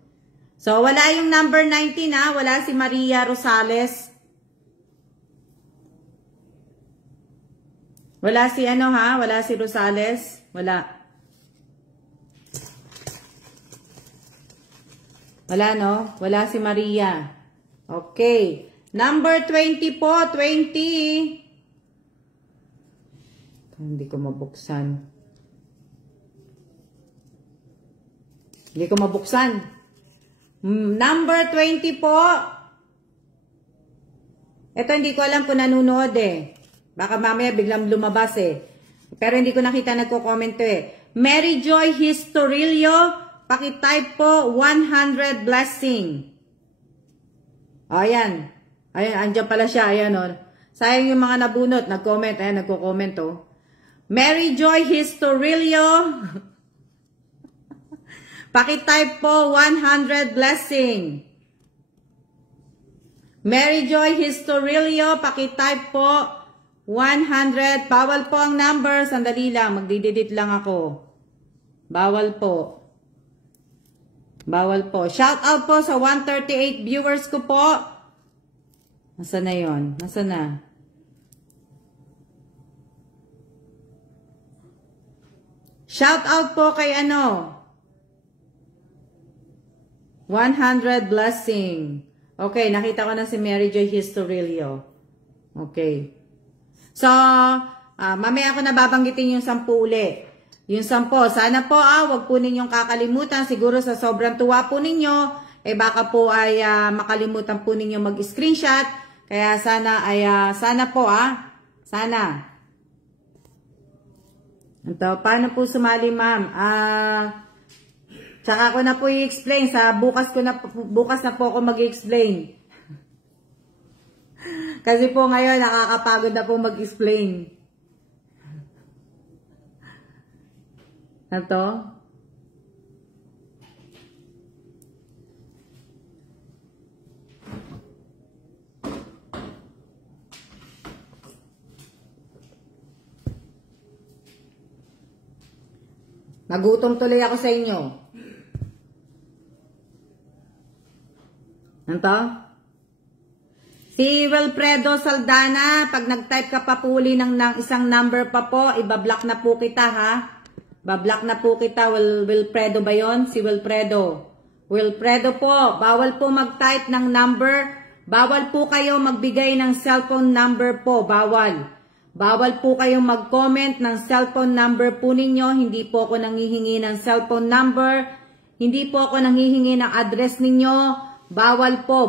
So, wala yung number 19 wala si Maria Rosales. Wala si wala si Rosales. Wala. Wala no? Wala si Maria. Okay. Number 20 po, 20. Hindi ko mabuksan. Number 20 po. Ito hindi ko alam kung nanonood Baka mamaya biglang lumabas Pero hindi ko nakita nagko-comment Mary Joy Historilio, pakitype po 100 blessing. Ayan. Andiyan pala siya. Ayan Sayang yung mga nabunot. Nag-comment. Ayan, nagko-comment Mary Joy Historilio. Pakitype po 100 blessing. Mary Joy Historilio, pakitype po 100. Bawal po ang number. Sandali lang. Magdididit lang ako. Bawal po. Shout out po sa 138 viewers ko po. Nasaan na yun? Nasaan na? Shout out po kay 100 blessing. Okay, nakita ko na si Mary Joy Historilio. Okay. So, mamaya ako nababanggitin yung 10 uli. Yung 10, sana po wag po ninyong kakalimutan. Siguro sa sobrang tuwa po ninyo, baka po ay makalimutan po ninyo mag-screenshot. Kaya sana po sana. Ito, paano po sumali ma'am? Tsaka ko na po i-explain. Bukas na po ako mag-explain. Kasi po ngayon, nakakapagod na po mag-explain. Na to? Nagutom tuloy ako sa inyo. Ano to? Si Wilfredo Saldana, pag nag-type ka pa po uli ng isang number pa po, ibablock na po kita ha. Bablock na po kita. Wilfredo ba yun? Si Wilfredo. Wilfredo po, bawal po mag-type ng number. Bawal po kayo magbigay ng cellphone number po. Bawal. Bawal po kayong mag-comment ng cellphone number po ninyo. Hindi po ako nanghihingi ng cellphone number. Hindi po ako nanghihingi ng address ninyo. Bawal po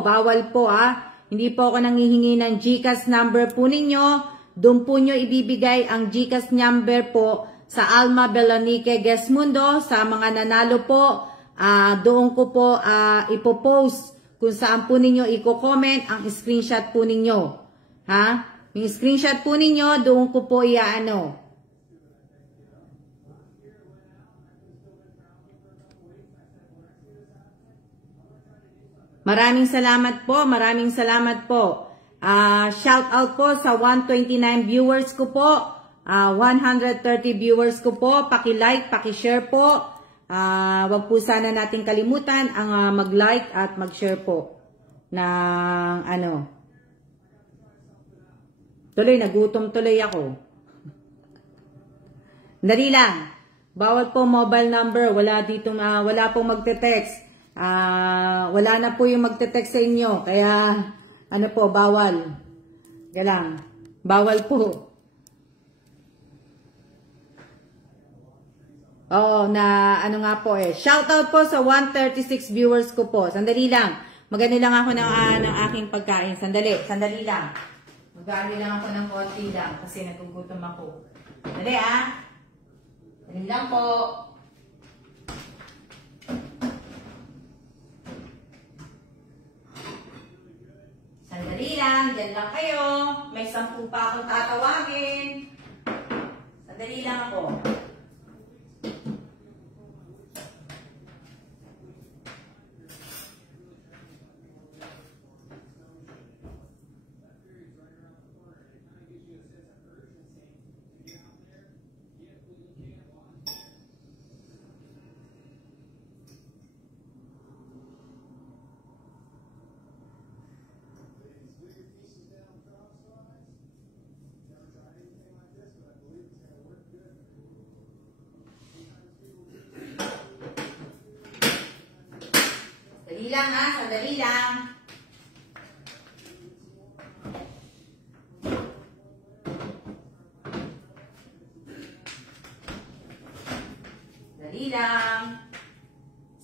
ah. Hindi po ako nanghihingi ng GCash number po ninyo. Doon po nyo ibibigay ang GCash number po sa Alma Belanique Gesmundo. Sa mga nanalo po, doon ko po ipopost kung saan po ninyo i-comment ang screenshot po ninyo. Ha? Yung screenshot po ninyo, doon ko po iaano. Maraming salamat po, maraming salamat po. Shout out po sa 129 viewers ko po, 130 viewers ko po. Paki-like, paki-share po. Wag po sana nating kalimutan ang mag-like at mag-share po ng ano. Tuloy, nagutom tuloy ako. Dali lang. Bawal po mobile number. Wala dito, wala pong magte-text. Wala na po yung magte-text sa inyo. Kaya, ano po, bawal. Kaya lang. Bawal po. Oo, ano nga po eh. Shoutout po sa 136 viewers ko po. Sandali lang. Magano lang ako ng aking pagkain. Sandali lang. Magano lang ako ng konti lang kasi nagugutom ako. Dali Dali lang po. Sandali lang. Diyan lang kayo. May 10 pa akong tatawagin. Sandali lang ako. Sandali lang sandali lang. Sandali lang.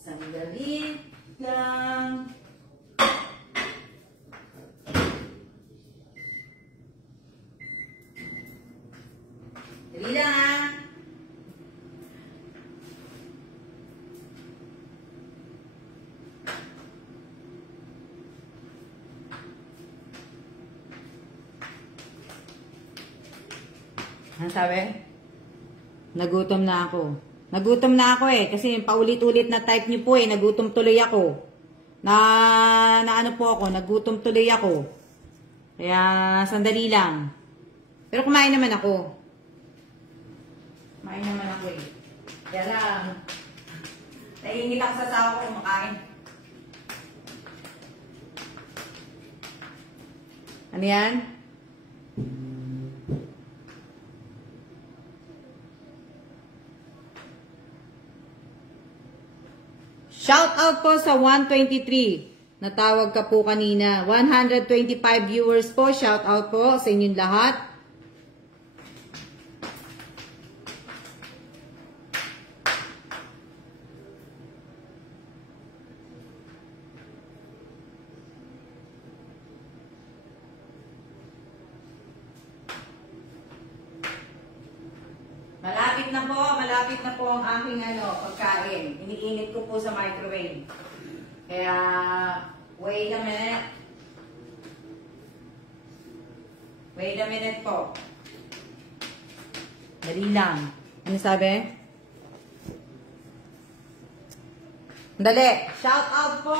Sandali lang. Sandali lang Ano sabi? Nagutom na ako. Nagutom na ako eh. Kasi paulit-ulit na type niyo po eh. Nagutom tuloy ako. Na ano po ako. Nagutom tuloy ako. Kaya sandali lang. Pero kumain naman ako. Kumain naman ako eh. Kaya lang. Nahingit ako sa sawa ko kumakain. Ano yan? Shout out po sa 123. Natawag ka po kanina. 125 viewers po. Shout out po sa inyong lahat. Malapit na po ang aking pagkain. Iniinit ko po sa microwave. Kaya, wait a minute. Wait a minute po. Dali lang. Ano sabi? Dali. Shout out po.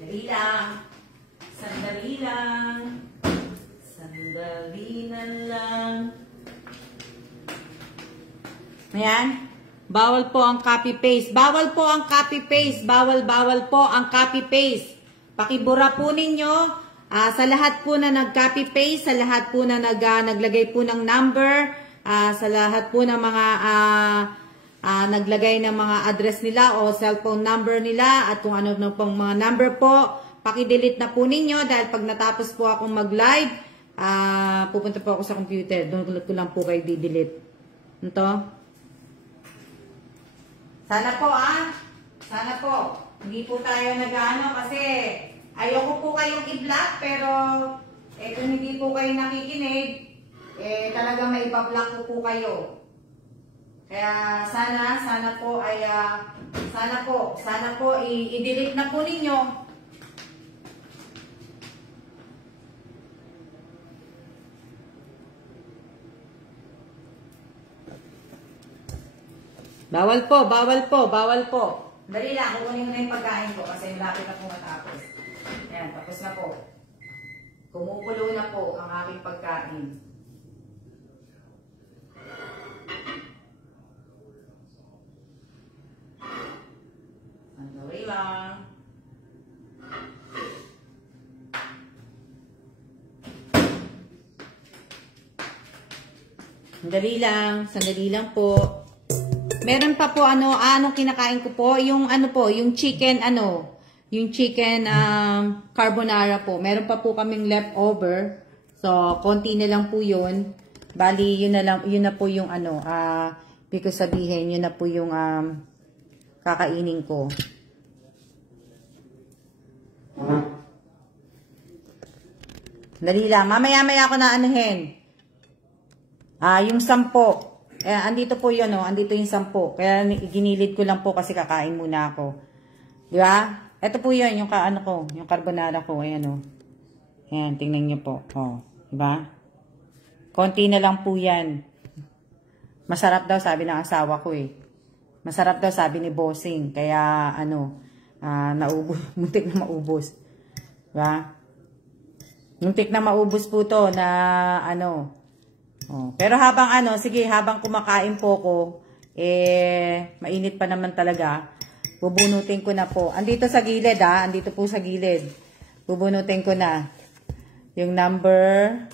Sandali lang. Sandali lang. Sandali na lang. Ayan. Bawal po ang copy-paste. Bawal po ang copy-paste. Bawal po ang copy-paste. Pakibura po ninyo. Sa lahat po na nag-copy-paste, sa lahat po na naglagay po ng number, sa lahat po ng mga naglagay ng mga address nila o cellphone number nila at kung ano na pong mga number po, paki-delete na po ninyo dahil pag natapos po akong mag-live, pupunta po ako sa computer. Doon ko lang po kayo di-delete. Ito. Sana po sana po. Hindi po tayo nag-ano kasi ayoko po kayong i-block pero kung hindi po kayo nakikinig, talaga maipa-block ko po kayo. Kaya sana po ay sana po i-delete na po ninyo. Bawal po. Dali lang, kukunin ko na yung pagkain ko kasi malapit na po matapos. Ayan, tapos na po. Kumukulo na po ang aking pagkain. Sandali lang. Sandali lang po. Meron pa po anong kinakain ko po, yung yung chicken yung chicken carbonara po. Meron pa po kaming leftover. So, konti na lang po 'yun. Bali, yun na po yung because sabihin, yun na po yung kakainin ko. Dali lang. Mamaya-maya ako na anuhin. Yung 10. Andito po yun, andito yung 10. Kaya ginilid ko lang po kasi kakain muna ako. Di ba? Ito po yun, yung yung carbonara ko. Ayan, Ayan, tingnan nyo po. Di ba? Konti na lang po yan. Masarap daw, sabi ng asawa ko Masarap daw, sabi ni Bossing. Kaya, naubos, muntik na maubos. Di ba? Muntik na maubos po to na, pero habang habang kumakain po ko, mainit pa naman talaga. Bubunutin ko na po. Andito sa gilid, andito po sa gilid. Bubunutin ko na. Yung number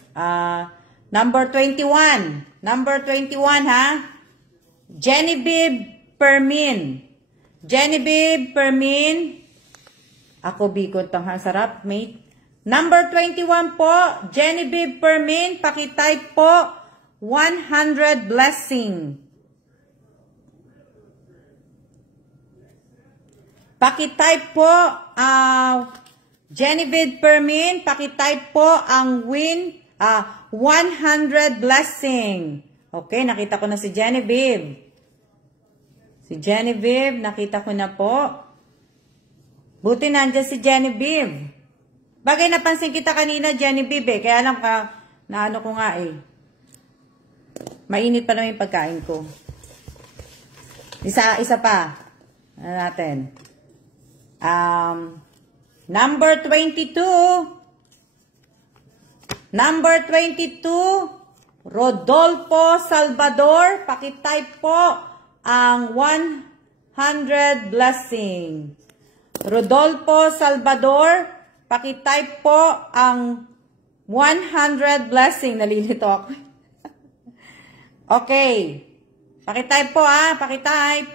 21. Number 21, Genevieve Permin. Genevieve Permin. Ako, bikot ang sarap, mate. Number 21 po, Genevieve Permin. Pakitype po, 100 blessing. Pakitype po, Genevieve Permin, pakitype po ang 100 blessing. Okay, nakita ko na si Genevieve. Si Genevieve, nakita ko na po. Buti nandiyan si Genevieve. Bagay napansin kita kanina, Genevieve, kaya lang ko nga Mainit pa naman yung pagkain ko. Isa pa. Ano natin? Number 22. Number 22. Rodolfo Salvador. Pakitype po ang 100 blessing. Rodolfo Salvador. Pakitype po ang 100 blessing. Nalilito ako. Okay. Pakitype po pakitype.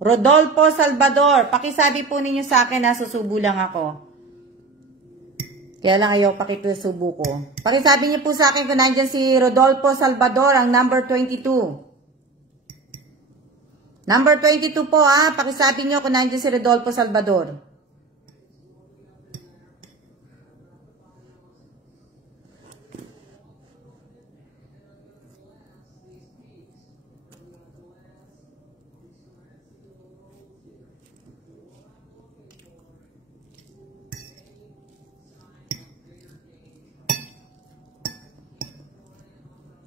Rodolfo Salvador. Pakisabi po ninyo sa akin na susubo lang ako. Kaya lang ayaw pakisubo ko. Pakisabi niyo po sa akin kung nandiyan si Rodolfo Salvador, ang number 22. Number 22 po ha. Pakisabi niyo kung nandiyan si Rodolfo Salvador.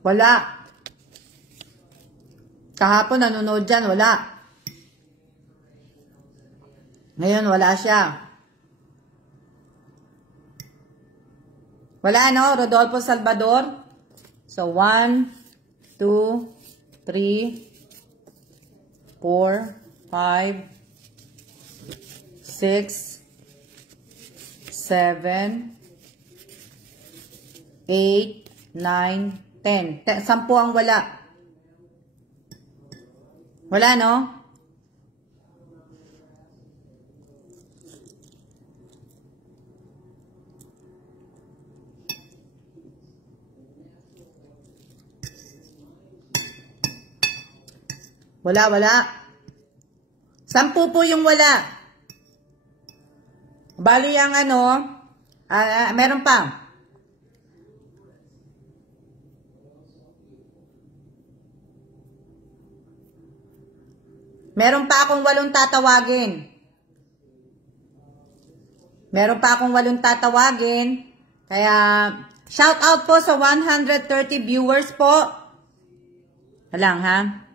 Wala. Kahapon nanonood dyan, wala. Ngayon, wala siya. Wala, no? Rodolfo Salvador. So, 1, 2, 3, 4, 5, 6, 7, 8, 9, 10. 10 ang wala. Wala, no? Wala, wala. 10 po yung wala. Bali ang ano, meron pa. Meron pa akong 8 tatawagin. Meron pa akong 8 tatawagin. Kaya, shout out po sa 130 viewers po. Walang ha.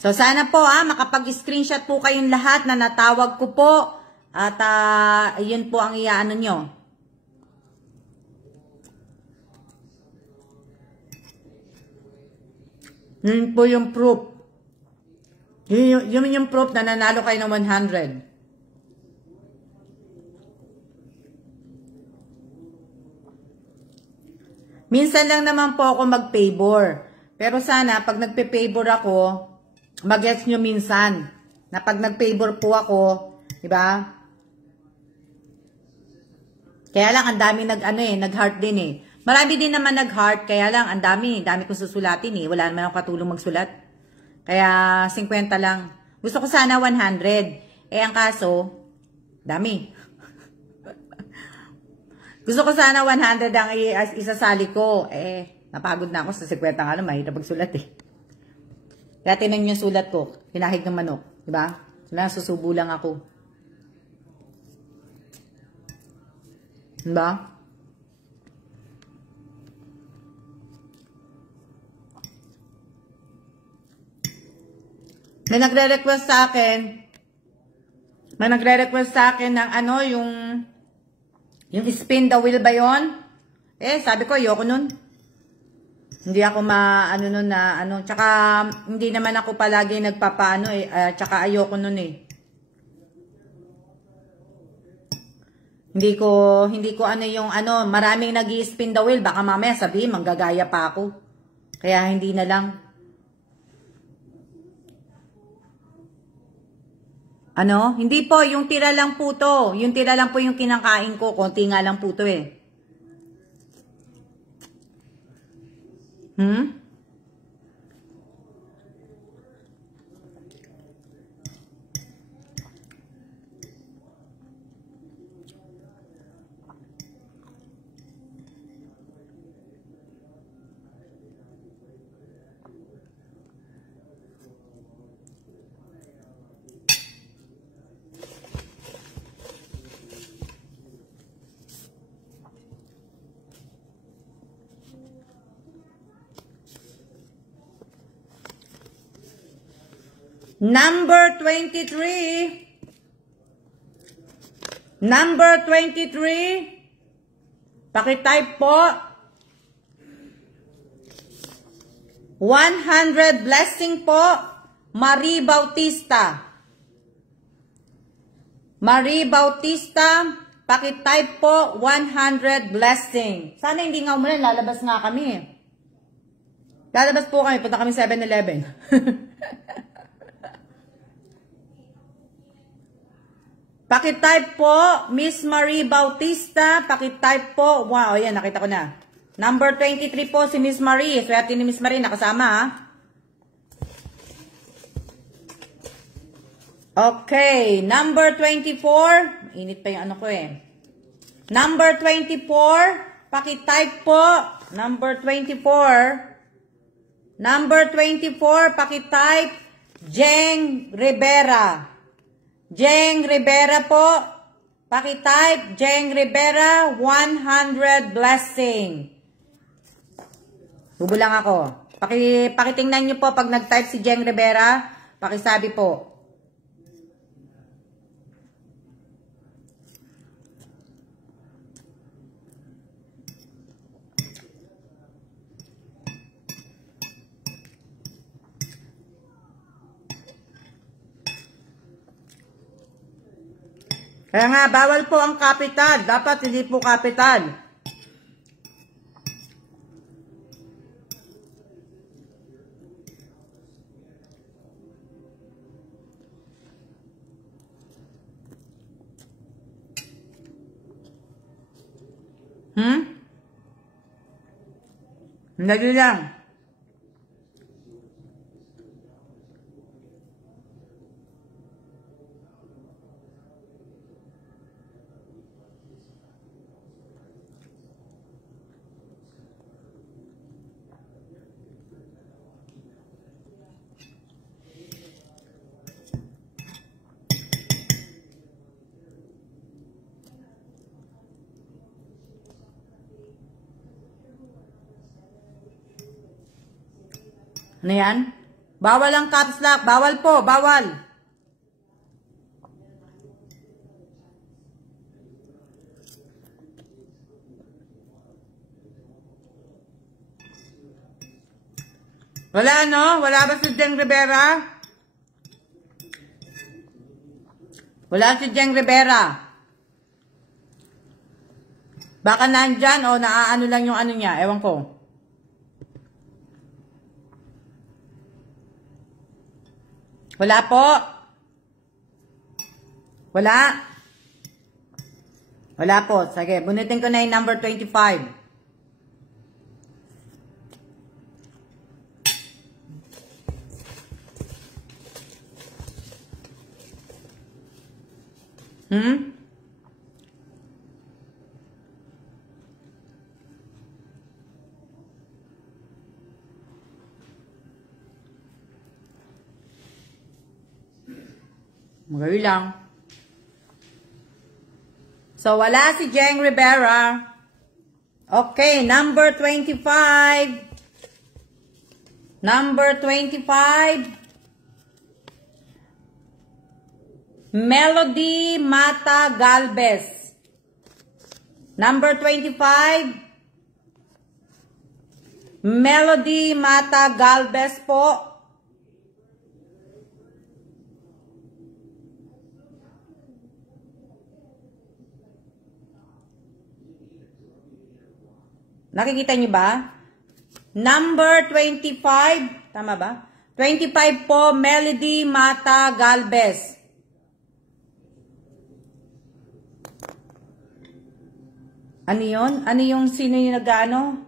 So, sana po makapag-screenshot po kayong lahat na natawag ko po. At, yun po ang iaano nyo. Yun po yung proof. Yun yung proof na nanalo kayo ng 100. Minsan lang naman po ako mag-favor. Pero sana, pag nagpe-favor ako, mag-gets nyo minsan. Na pag nag-favor po ako, diba? Kaya lang, ang dami nag-heart din eh. Marami din naman nag-heart, kaya lang, ang dami kong susulatin eh. Wala naman akong katulong magsulat. Kaya, 50 lang. Gusto ko sana 100. Eh, ang kaso, dami. Gusto ko sana 100 ang isasali ko. Eh, napagod na ako sa 50 nga lang. Mahirap magsulat eh. Kaya tinan yung sulat ko. Hinahig ng manok. Diba? Wala, susubo lang ako. Diba? May nagre-request sa akin. May nagre-request sa akin ng ano, yung spin the wheel ba yun? Eh, sabi ko, ayoko nun. Hindi ako nun na, tsaka, hindi naman ako palagi nagpapaano eh, tsaka ayoko nun eh. Hindi ko maraming nag-i-spin the wheel, baka mamaya sabihin, manggagaya pa ako. Kaya hindi na lang. Hindi po, yung tira lang po to. Yung tira lang po yung kinakain ko. Konti nga lang po to eh. Number 23. Number 23. Pakitype po. 100 blessing po. Marie Bautista. Marie Bautista. Pakitype po. 100 blessing. Sana hindi nga umulan. Lalabas nga kami. Lalabas po kami. Punta kami 7-Eleven. Pakitype po, Miss Marie Bautista. Pakitype po. Wow, ayan, nakita ko na. Number 23 po si Miss Marie. Swerte ni Miss Marie, nakasama ha. Okay, number 24. Init pa yung ano ko eh. Number 24. Pakitype po. Number 24. Number 24, pakitype. Jeng Rivera. Jeng Rivera po. Pakitype. Jeng Rivera, 100 blessing. Bubulang ako. Pakitingnan nyo po pag nag-type si Jeng Rivera. Pakisabi po. Kaya nga, bawal po ang capital. Dapat hindi po capital. Hindi lang. Ano yan? Bawal ang caps lock. Bawal po. Bawal. Wala no? Wala ba si Jeng Rivera? Wala si Jeng Rivera. Baka nandyan o naaano lang yung ano niya. Ewan ko. Wala po. Wala. Wala po. Sige, bunutin ko na yung number 25. Magawi lang. So, wala si Jeng Rivera. Okay, number 25. Number 25. Melody Mata Galvez. Number 25. Melody Mata Galvez po. Nakikita niyo ba? Number 25. Tama ba? 25 po, Melody Mata Galvez. Ano yun? Ano yung sino yung nag-ano?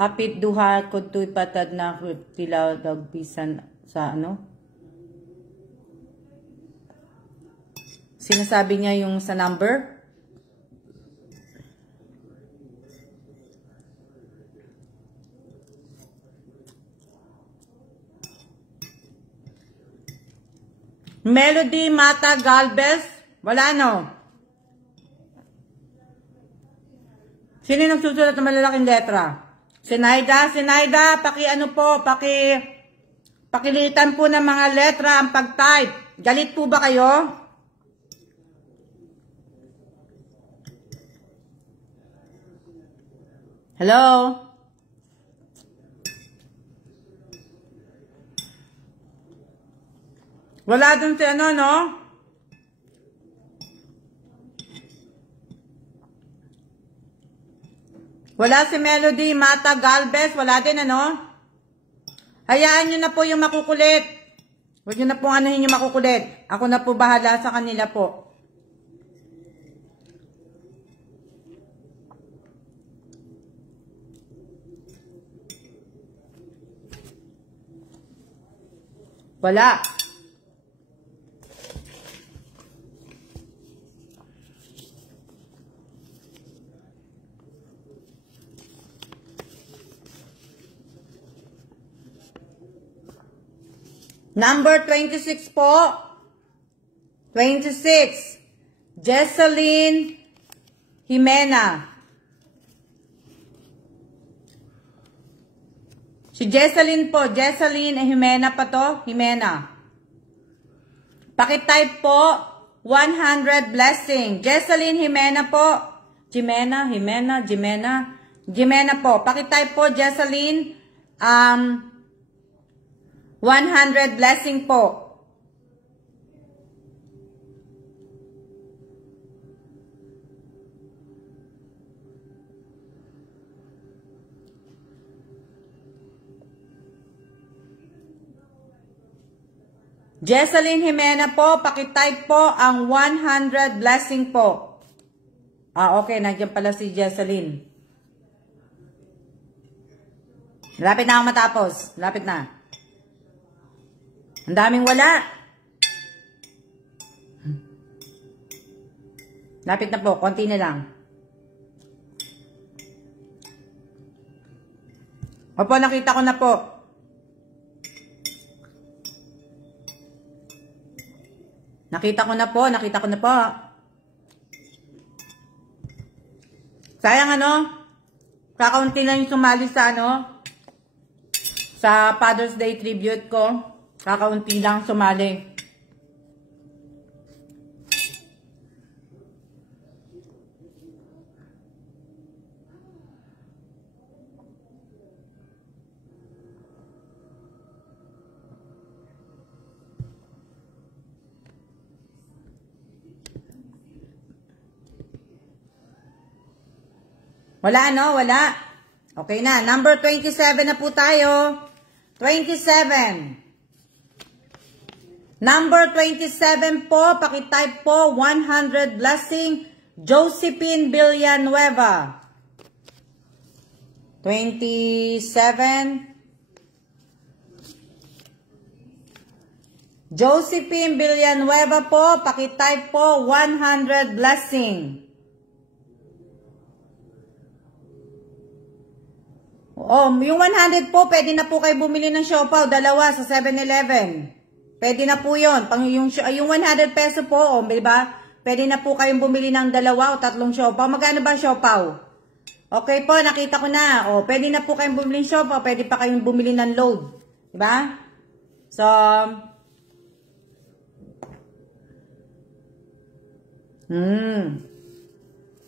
Hapit duha ko to'y patad na tilaw dagpisan sa ano? Sinasabi niya yung sa number? Melody Mata Galvez. Wala no. Sino nagsusulat ng malalaking letra? Sinaida, paki-ano po, pakilitan po ng mga letra ang pag-type. Galit po ba kayo? Hello? Wala dun si ano, no? Wala si Melody Mata Galvez. Wala din, ano? Hayaan nyo na po yung makukulit. Huwag nyo na po anuhin yung makukulit. Ako na po bahala sa kanila po. Wala. Number 26 po. 26. Jesseline Jimena. Si Jesseline po. Jesseline Jimena pa to. Jimena. Pakitype po. 100 blessing. Jesseline Jimena po. Jimena po. Pakitype po, Jesseline. 100 blessing po. Jesseline Jimena po, pakitype po ang 100 blessing po. Okay, nandiyan pala si Jesseline. Lapit na ako matapos. Lapit na. Ang daming wala. Lapit na po. Konti na lang. Opo, nakita ko na po. Nakita ko na po. Sayang kakaunti lang yung sumali sa sa Father's Day tribute ko. Kakaunti lang sumali. Wala wala. Okay na. Number 27 na po tayo. 27. Number 27 po, pakitype po, 100 blessing, Josephine Villanueva. 27. Josephine Villanueva po, pakitype po, 100 blessing. Yung 100 po, pwede na po kayo bumili ng siopaw, dalawa sa 7-Eleven. Pwede na po yun. Yung 100 peso po, diba? Pwede na po kayong bumili ng dalawa o tatlong siopaw. Magkano ba siopaw? Okay po, nakita ko na. Pwede na po kayong bumili ng siopaw. Pwede pa kayong bumili ng load. Diba? So,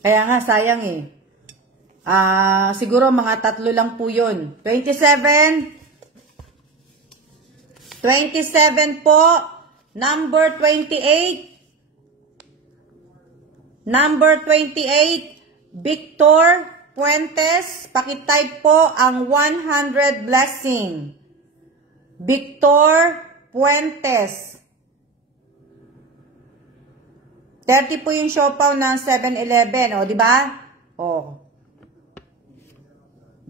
kaya nga, sayang siguro mga tatlo lang po yun. 27 po. Number 28. Number 28. Victor Puentes. Pakitype po ang 100 blessing. Victor Puentes. 30 po yung siopaw ng 7-Eleven. Diba?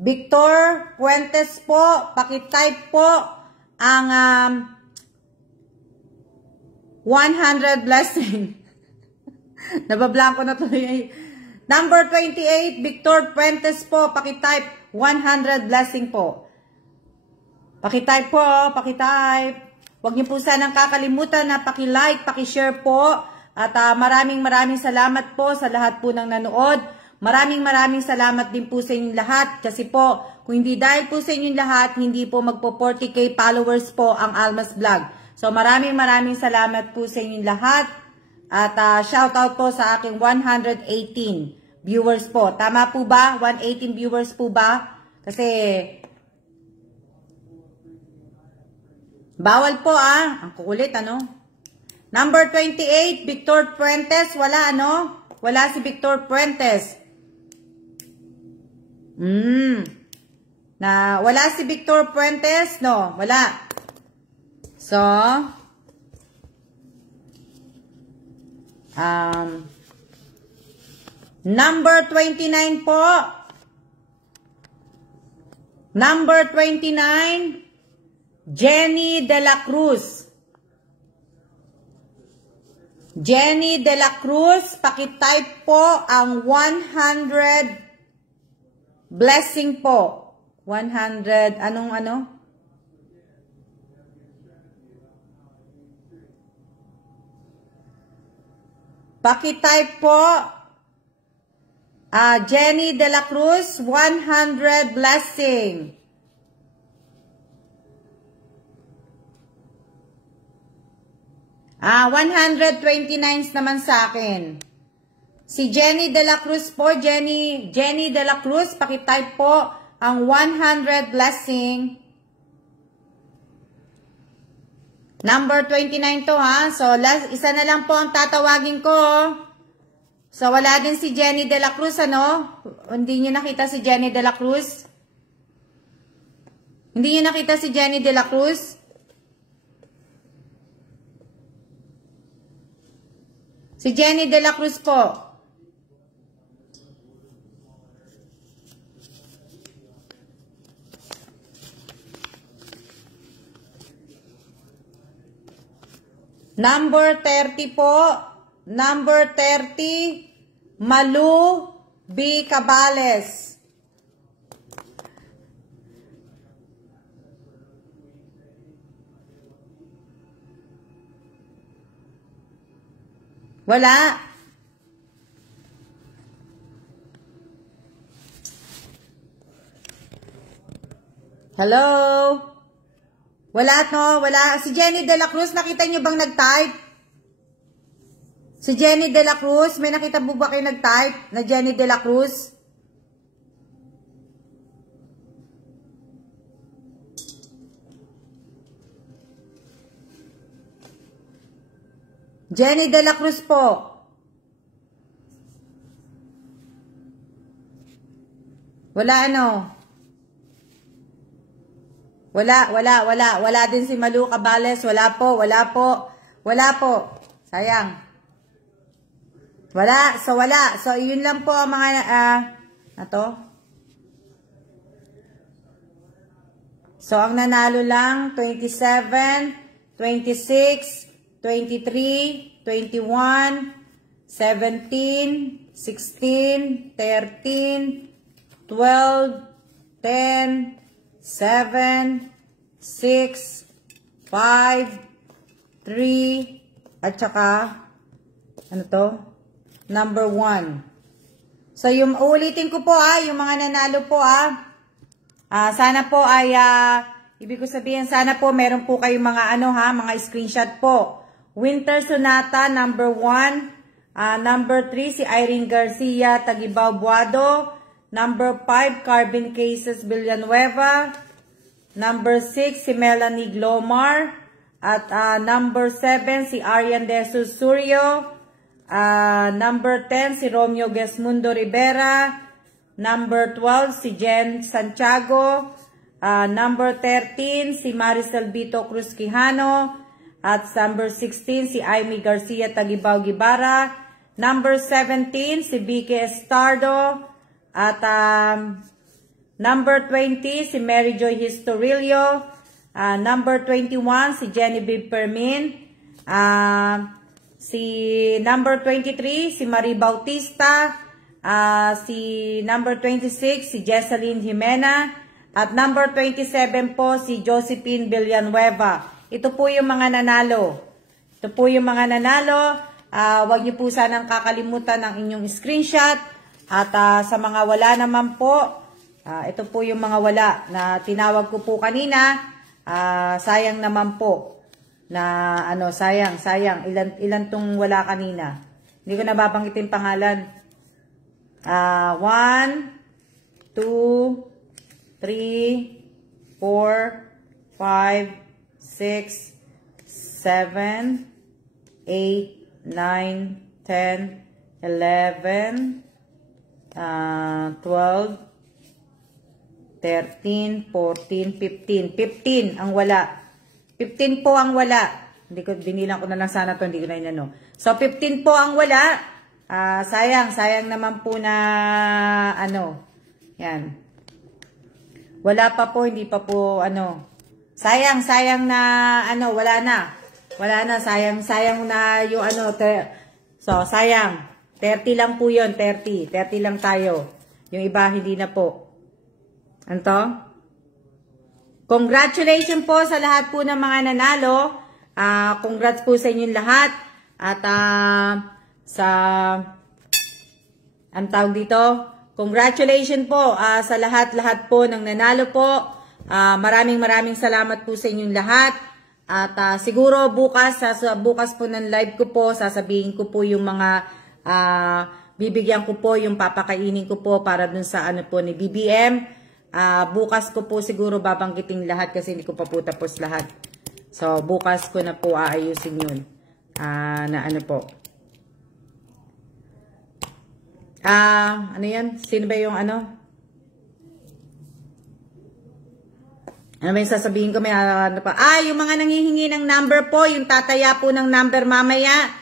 Victor Puentes po, pakitype po ang 100 blessing. Nabablanko na tuloy. Number 28, Victor Puentes po, pakitype 100 blessing po. Pakitype po, pakitype. Huwag niyo po sanang kakalimutan na pakilike, pakishare po. At maraming salamat po sa lahat po ng nanood. Maraming salamat din po sa inyong lahat kasi po, kung hindi dahil po sa inyong lahat, hindi po magpo 40k followers po ang Almas Vlog. So maraming salamat po sa inyong lahat at shoutout po sa aking 118 viewers po. Tama po ba? 118 viewers po ba? Kasi bawal po ang kukulit Number 28, Victor Puentes, wala Wala si Victor Puentes. Wala si Victor Puentes, no, wala. So, number 29 po. Number 29, Jenny De La Cruz. Jenny De La Cruz, pakitype po ang 100 blessing po. 100, anong ano? Pakitype po, Jenny De La Cruz, 100 blessing. Ah, 129 naman sa akin. Si Jenny De La Cruz po, Jenny De La Cruz, pakitype po ang 100 blessing. Number 29 to ha. So, isa na lang po ang tatawagin ko. So, wala din si Jenny De La Cruz, ano? Hindi niyo nakita si Jenny De La Cruz? Hindi niyo nakita si Jenny De La Cruz? Si Jenny De La Cruz po. Number 30 po. Number 30, Malu B. Cabales. Wala. Hello? Wala no, wala. Si Jenny De La Cruz, nakita niyo bang nag-type? Si Jenny De La Cruz, may nakita po ba kayo nag-type na Jenny De La Cruz? Jenny De La Cruz po. Wala ano? Wala din si Malu Cabales. Wala po. Sayang. Wala. So, yun lang po ang mga, ato. So, ang nanalo lang, 27, 26, 23, 21, 17, 16, 13, 12, 10, 7, 6, 5, 3, at saka, ano to? Number 1. So, yung ulitin ko po yung mga nanalo po sana po ay, ibig ko sabihin, sana po meron po kayong mga mga screenshot po. Winter Sonata, number 1. Number 3, si Irene Garcia, Tagibao Buado. Number 5, Carbon Cases Villanueva. Number 6, si Melanie Glomar. At number 7, si Arian De Susurio. Number 10, si Romeo Gesmundo Rivera. Number 12, si Jen Santiago. Number 13, si Maricel Vito Cruz Quijano. At number 16, si Aimee Garcia Tagibao Gibara. Number 17, si Vicky Estardo. At number 20, si Mary Joy Historilio. Number 21, si Genevieve Permin. Si number 23, si Marie Bautista. Si number 26, si Jesseline Jimena. At number 27 po, si Josephine Villanueva. Ito po yung mga nanalo. Huwag niyo po sanang kakalimutan ang inyong screenshot. At sa mga wala naman po, ito po yung mga wala na tinawag ko po kanina. Sayang naman po na sayang. Ilan tong wala kanina. Hindi ko nababanggitin pangalan. 1, 2, 3, 4, 5, 6, 7, 8, 9, 10, 11, 12, 13, 14, 15. 15 ang wala. 15 po ang wala. Binilang ko na lang sana to, hindi ko na inano. So, 15 po ang wala. Sayang naman po na, yan. Wala pa po, hindi pa po, sayang na, ano, wala na. Wala na, sayang na yung ano, so, sayang. 30 lang po yun, 30. 30 lang tayo. Yung iba, hindi na po. Ano to? Congratulations po sa lahat po ng mga nanalo. Congrats po sa inyong lahat. At, ang tawag dito, congratulations po sa lahat po ng nanalo po. Maraming salamat po sa inyong lahat. At siguro bukas po ng live ko po, sasabihin ko po yung mga bibigyan ko po, yung papakainin ko po para dun sa ano po ni BBM. Bukas ko po siguro babanggitin lahat kasi hindi ko pa po tapos lahat. So bukas ko na po aayusin yun. Na ano po. Ano yan? Sino ba yung ano? Ano ba yung sasabihin ko? May ano pa? Yung mga nanghihingi ng number po, yung tataya po ng number mamaya.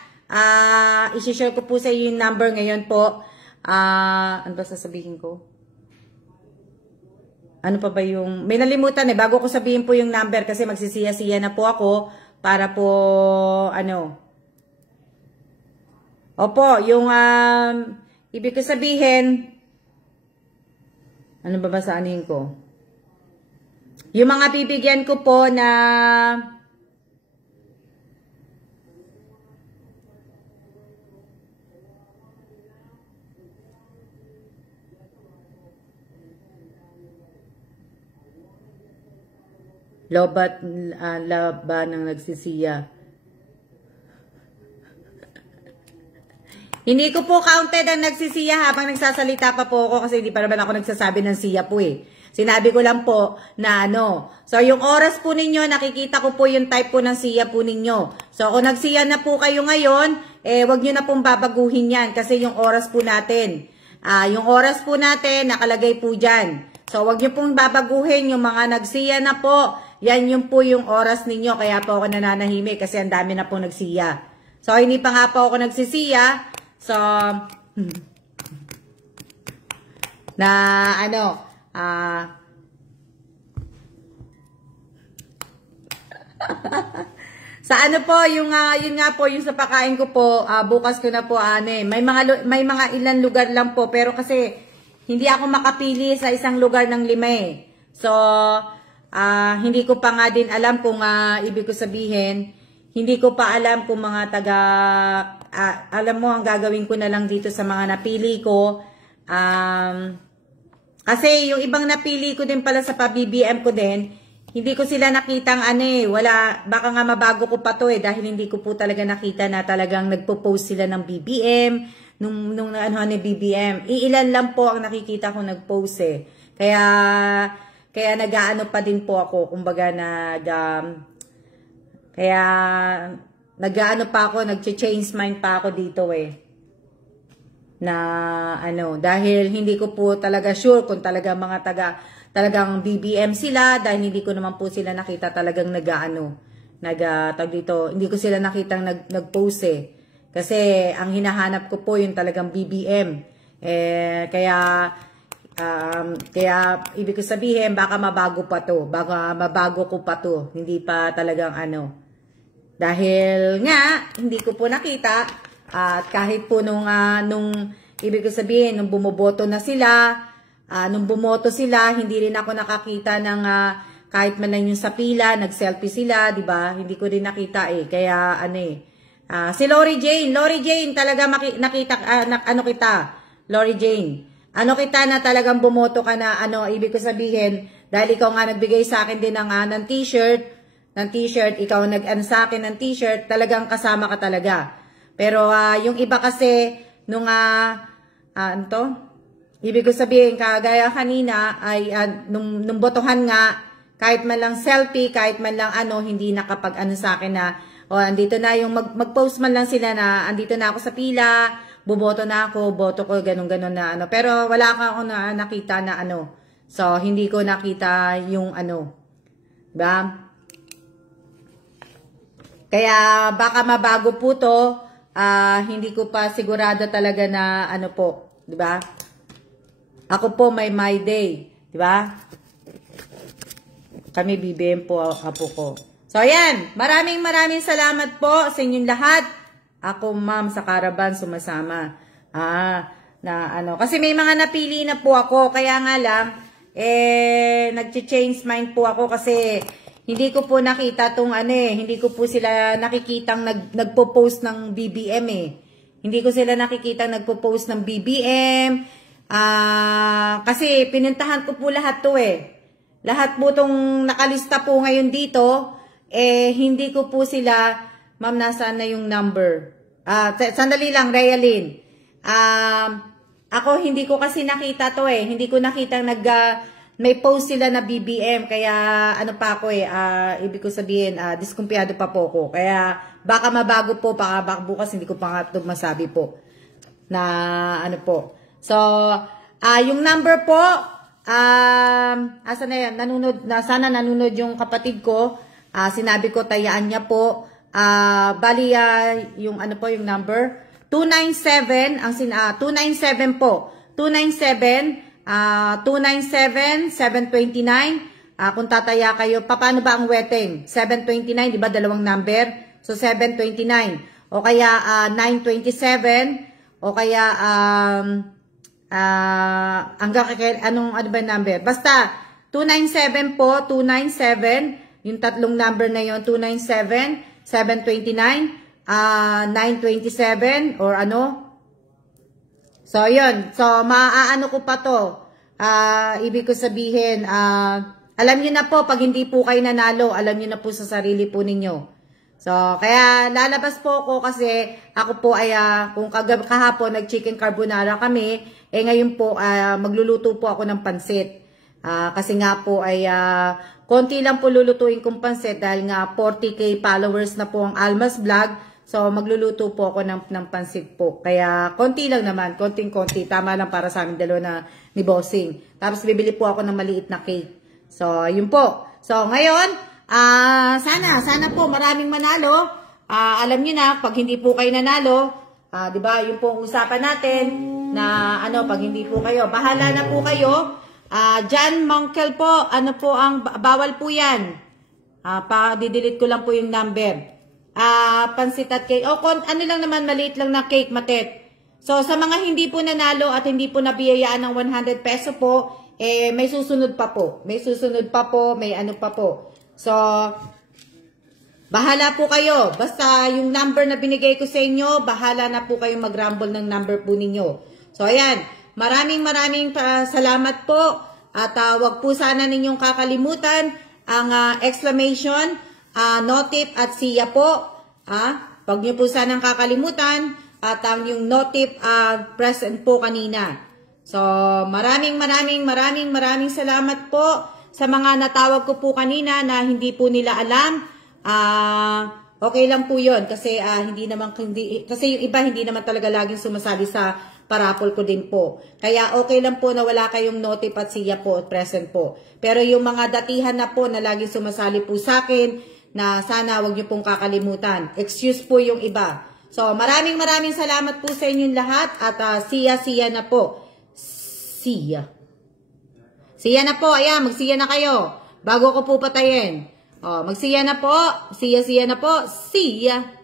Isi-share ko po sa iyo yung number ngayon po. Ano ba sasabihin ko? Ano pa ba yung... May nalimutan eh. Bago ko sabihin po yung number kasi magsisiya-siya na po ako para po, ano... Opo, yung... ibig ko sabihin... Ano ba basaanin ko? Yung mga bibigyan ko po na laban ng nagsisiya. Hindi ko po counted ang nagsisiya habang nagsasalita pa po ako kasi hindi pa naman ako nagsasabi ng siya po eh. Sinabi ko lang po na ano. So, yung oras po ninyo, nakikita ko po yung type po ng siya po ninyo. So, kung nagsiya na po kayo ngayon, wag nyo na pong babaguhin yan kasi yung oras po natin. Yung oras po natin, nakalagay po dyan. So, wag nyo pong babaguhin yung mga nagsiya na po. Yan yung po yung oras ninyo. Kaya po ako nananahimik kasi ang dami na po nagsiya. So, hindi pa nga po ako nagsisiya. So, na ano, sa ano po, yung yun nga po, yung sa pakain ko po, bukas ko na po, may mga ilan lugar lang po, pero kasi, hindi ako makapili sa isang lugar ng 5 eh. So, hindi ko pa nga din alam kung, ibig ko sabihin, hindi ko pa alam kung mga alam mo, ang gagawin ko na lang dito sa mga napili ko, kasi yung ibang napili ko din pala sa pa-BBM ko din, hindi ko sila nakitang wala, baka nga mabago ko pa to dahil hindi ko po talaga nakita na talagang nagpo-post sila ng BBM, nung ni BBM. Iilan lang po ang nakikita ko nag-post Kaya nag-aano pa din po ako, kumbaga kaya nag-aano pa ako, nag-change mind pa ako dito na dahil hindi ko po talaga sure kung talaga mga talagang BBM sila dahil hindi ko naman po sila nakita talagang hindi ko sila nakitang nag-post kasi ang hinahanap ko po yung talagang BBM kaya ibig ko sabihin baka mabago ko pa to hindi pa talagang dahil nga hindi ko po nakita. At kahit po nung ibig ko sabihin, nung bumoto sila, hindi rin ako nakakita ng kahit man lang yung sa pila, nag-selfie sila, di ba? Hindi ko rin nakita Kaya si Lori Jane, talaga nakita, Lori Jane. Kita na talagang bumoto ka na, ibig ko sabihin, dahil ikaw nga nagbigay sa akin din ng t-shirt, ikaw sa akin ng t-shirt, talagang kasama ka talaga. Pero yung iba kasi nung ibig ko sabihin kagaya kanina ay nung botohan nga kahit man lang selfie, kahit man lang hindi nakapag sa akin na andito na yung mag-post man lang sila na andito na ako sa pila, boto ko ganun na pero wala akong nakita na So hindi ko nakita yung diba? Kaya baka mabago po to. Hindi ko pa sigurado talaga na po, di ba? Ako po may my day, di ba? Kami BBM po, apo ko. So, ayan. Maraming salamat po sa inyong lahat. Ako, ma'am, sa Caravan sumasama. Kasi may mga napili na po ako. Kaya nga lang, nag-change mind po ako kasi hindi ko po nakita tong hindi ko po sila nakikitang nagpo-post ng BBM Hindi ko sila nakikitang nagpo-post ng BBM. Kasi pinuntahan ko po lahat to Lahat po tong nakalista po ngayon dito, hindi ko po sila, ma'am, nasaan na yung number? Sandali lang, Realin. Ako, hindi ko kasi nakita to Hindi ko nakita may post sila na BBM. Kaya, pa ako ibig ko sabihin, diskumpiyado pa po ko. Kaya, baka mabago po, baka bukas hindi ko pa nga ito masabi po. Na, po. So, yung number po, asa na yan? Sana nanunod yung kapatid ko. Sinabi ko, tayaan niya po. Bali, yung po yung number. 297, 297 po. 297-729. Kung tataya kayo, paano ba ang weteng? 729, di ba? Dalawang number. So, 729. O kaya, 927. O kaya, ano ba number? Basta, 297 po, 297. Yung tatlong number na yon 297, 729, 927, or So, yun. So, maaano ko pa to. Ibig ko sabihin, alam niyo na po, pag hindi po kayo nanalo, alam niyo na po sa sarili po ninyo. So, kaya lalabas po ako kasi ako po ay, kung kahapon nag-chicken carbonara kami, ngayon po, magluluto po ako ng pansit. Kasi nga po ay, konti lang po lulutuin kong pansit dahil nga 40k followers na po ang Almas Vlog. So, magluluto po ako ng pansit po. Kaya, konti lang naman. Konting-konti. Tama lang para sa amin dalawa ni Bossing. Tapos, bibili po ako ng maliit na cake. So, yun po. So, ngayon, sana po maraming manalo. Alam niyo na, pag hindi po kayo nanalo, di ba, yun po ang usapan natin na, pag hindi po kayo, bahala na po kayo. John Monkel po, bawal po yan. Didelete ko lang po yung number. Pansit at cake. Lang naman, maliit lang na cake, matet. So, sa mga hindi po nanalo at hindi po nabiyayaan ng 100 peso po, may susunod pa po. May pa po. So, bahala po kayo. Basta yung number na binigay ko sa inyo, bahala na po kayo mag-rumble ng number po ninyo. So, ayan. Maraming salamat po. At wag po sana ninyong kakalimutan ang exclamation, notif at siya po. Wag niyo po sanang kakalimutan at ang yung notif present po kanina. So, maraming salamat po sa mga natawag ko po kanina na hindi po nila alam. Okay lang po 'yon kasi kasi yung iba hindi naman talaga laging sumasali sa parapol ko din po. Kaya okay lang po na wala kayong notif at siya po at present po. Pero yung mga datihan na po na laging sumasali po sa akin, na sana wag niyo pong kakalimutan. Excuse po yung iba. So, maraming salamat po sa inyong lahat at siya na po. Siya na po. Ayan, magsiya na kayo. Bago ko po patayin. Magsiya na po. Siya na po. Siya.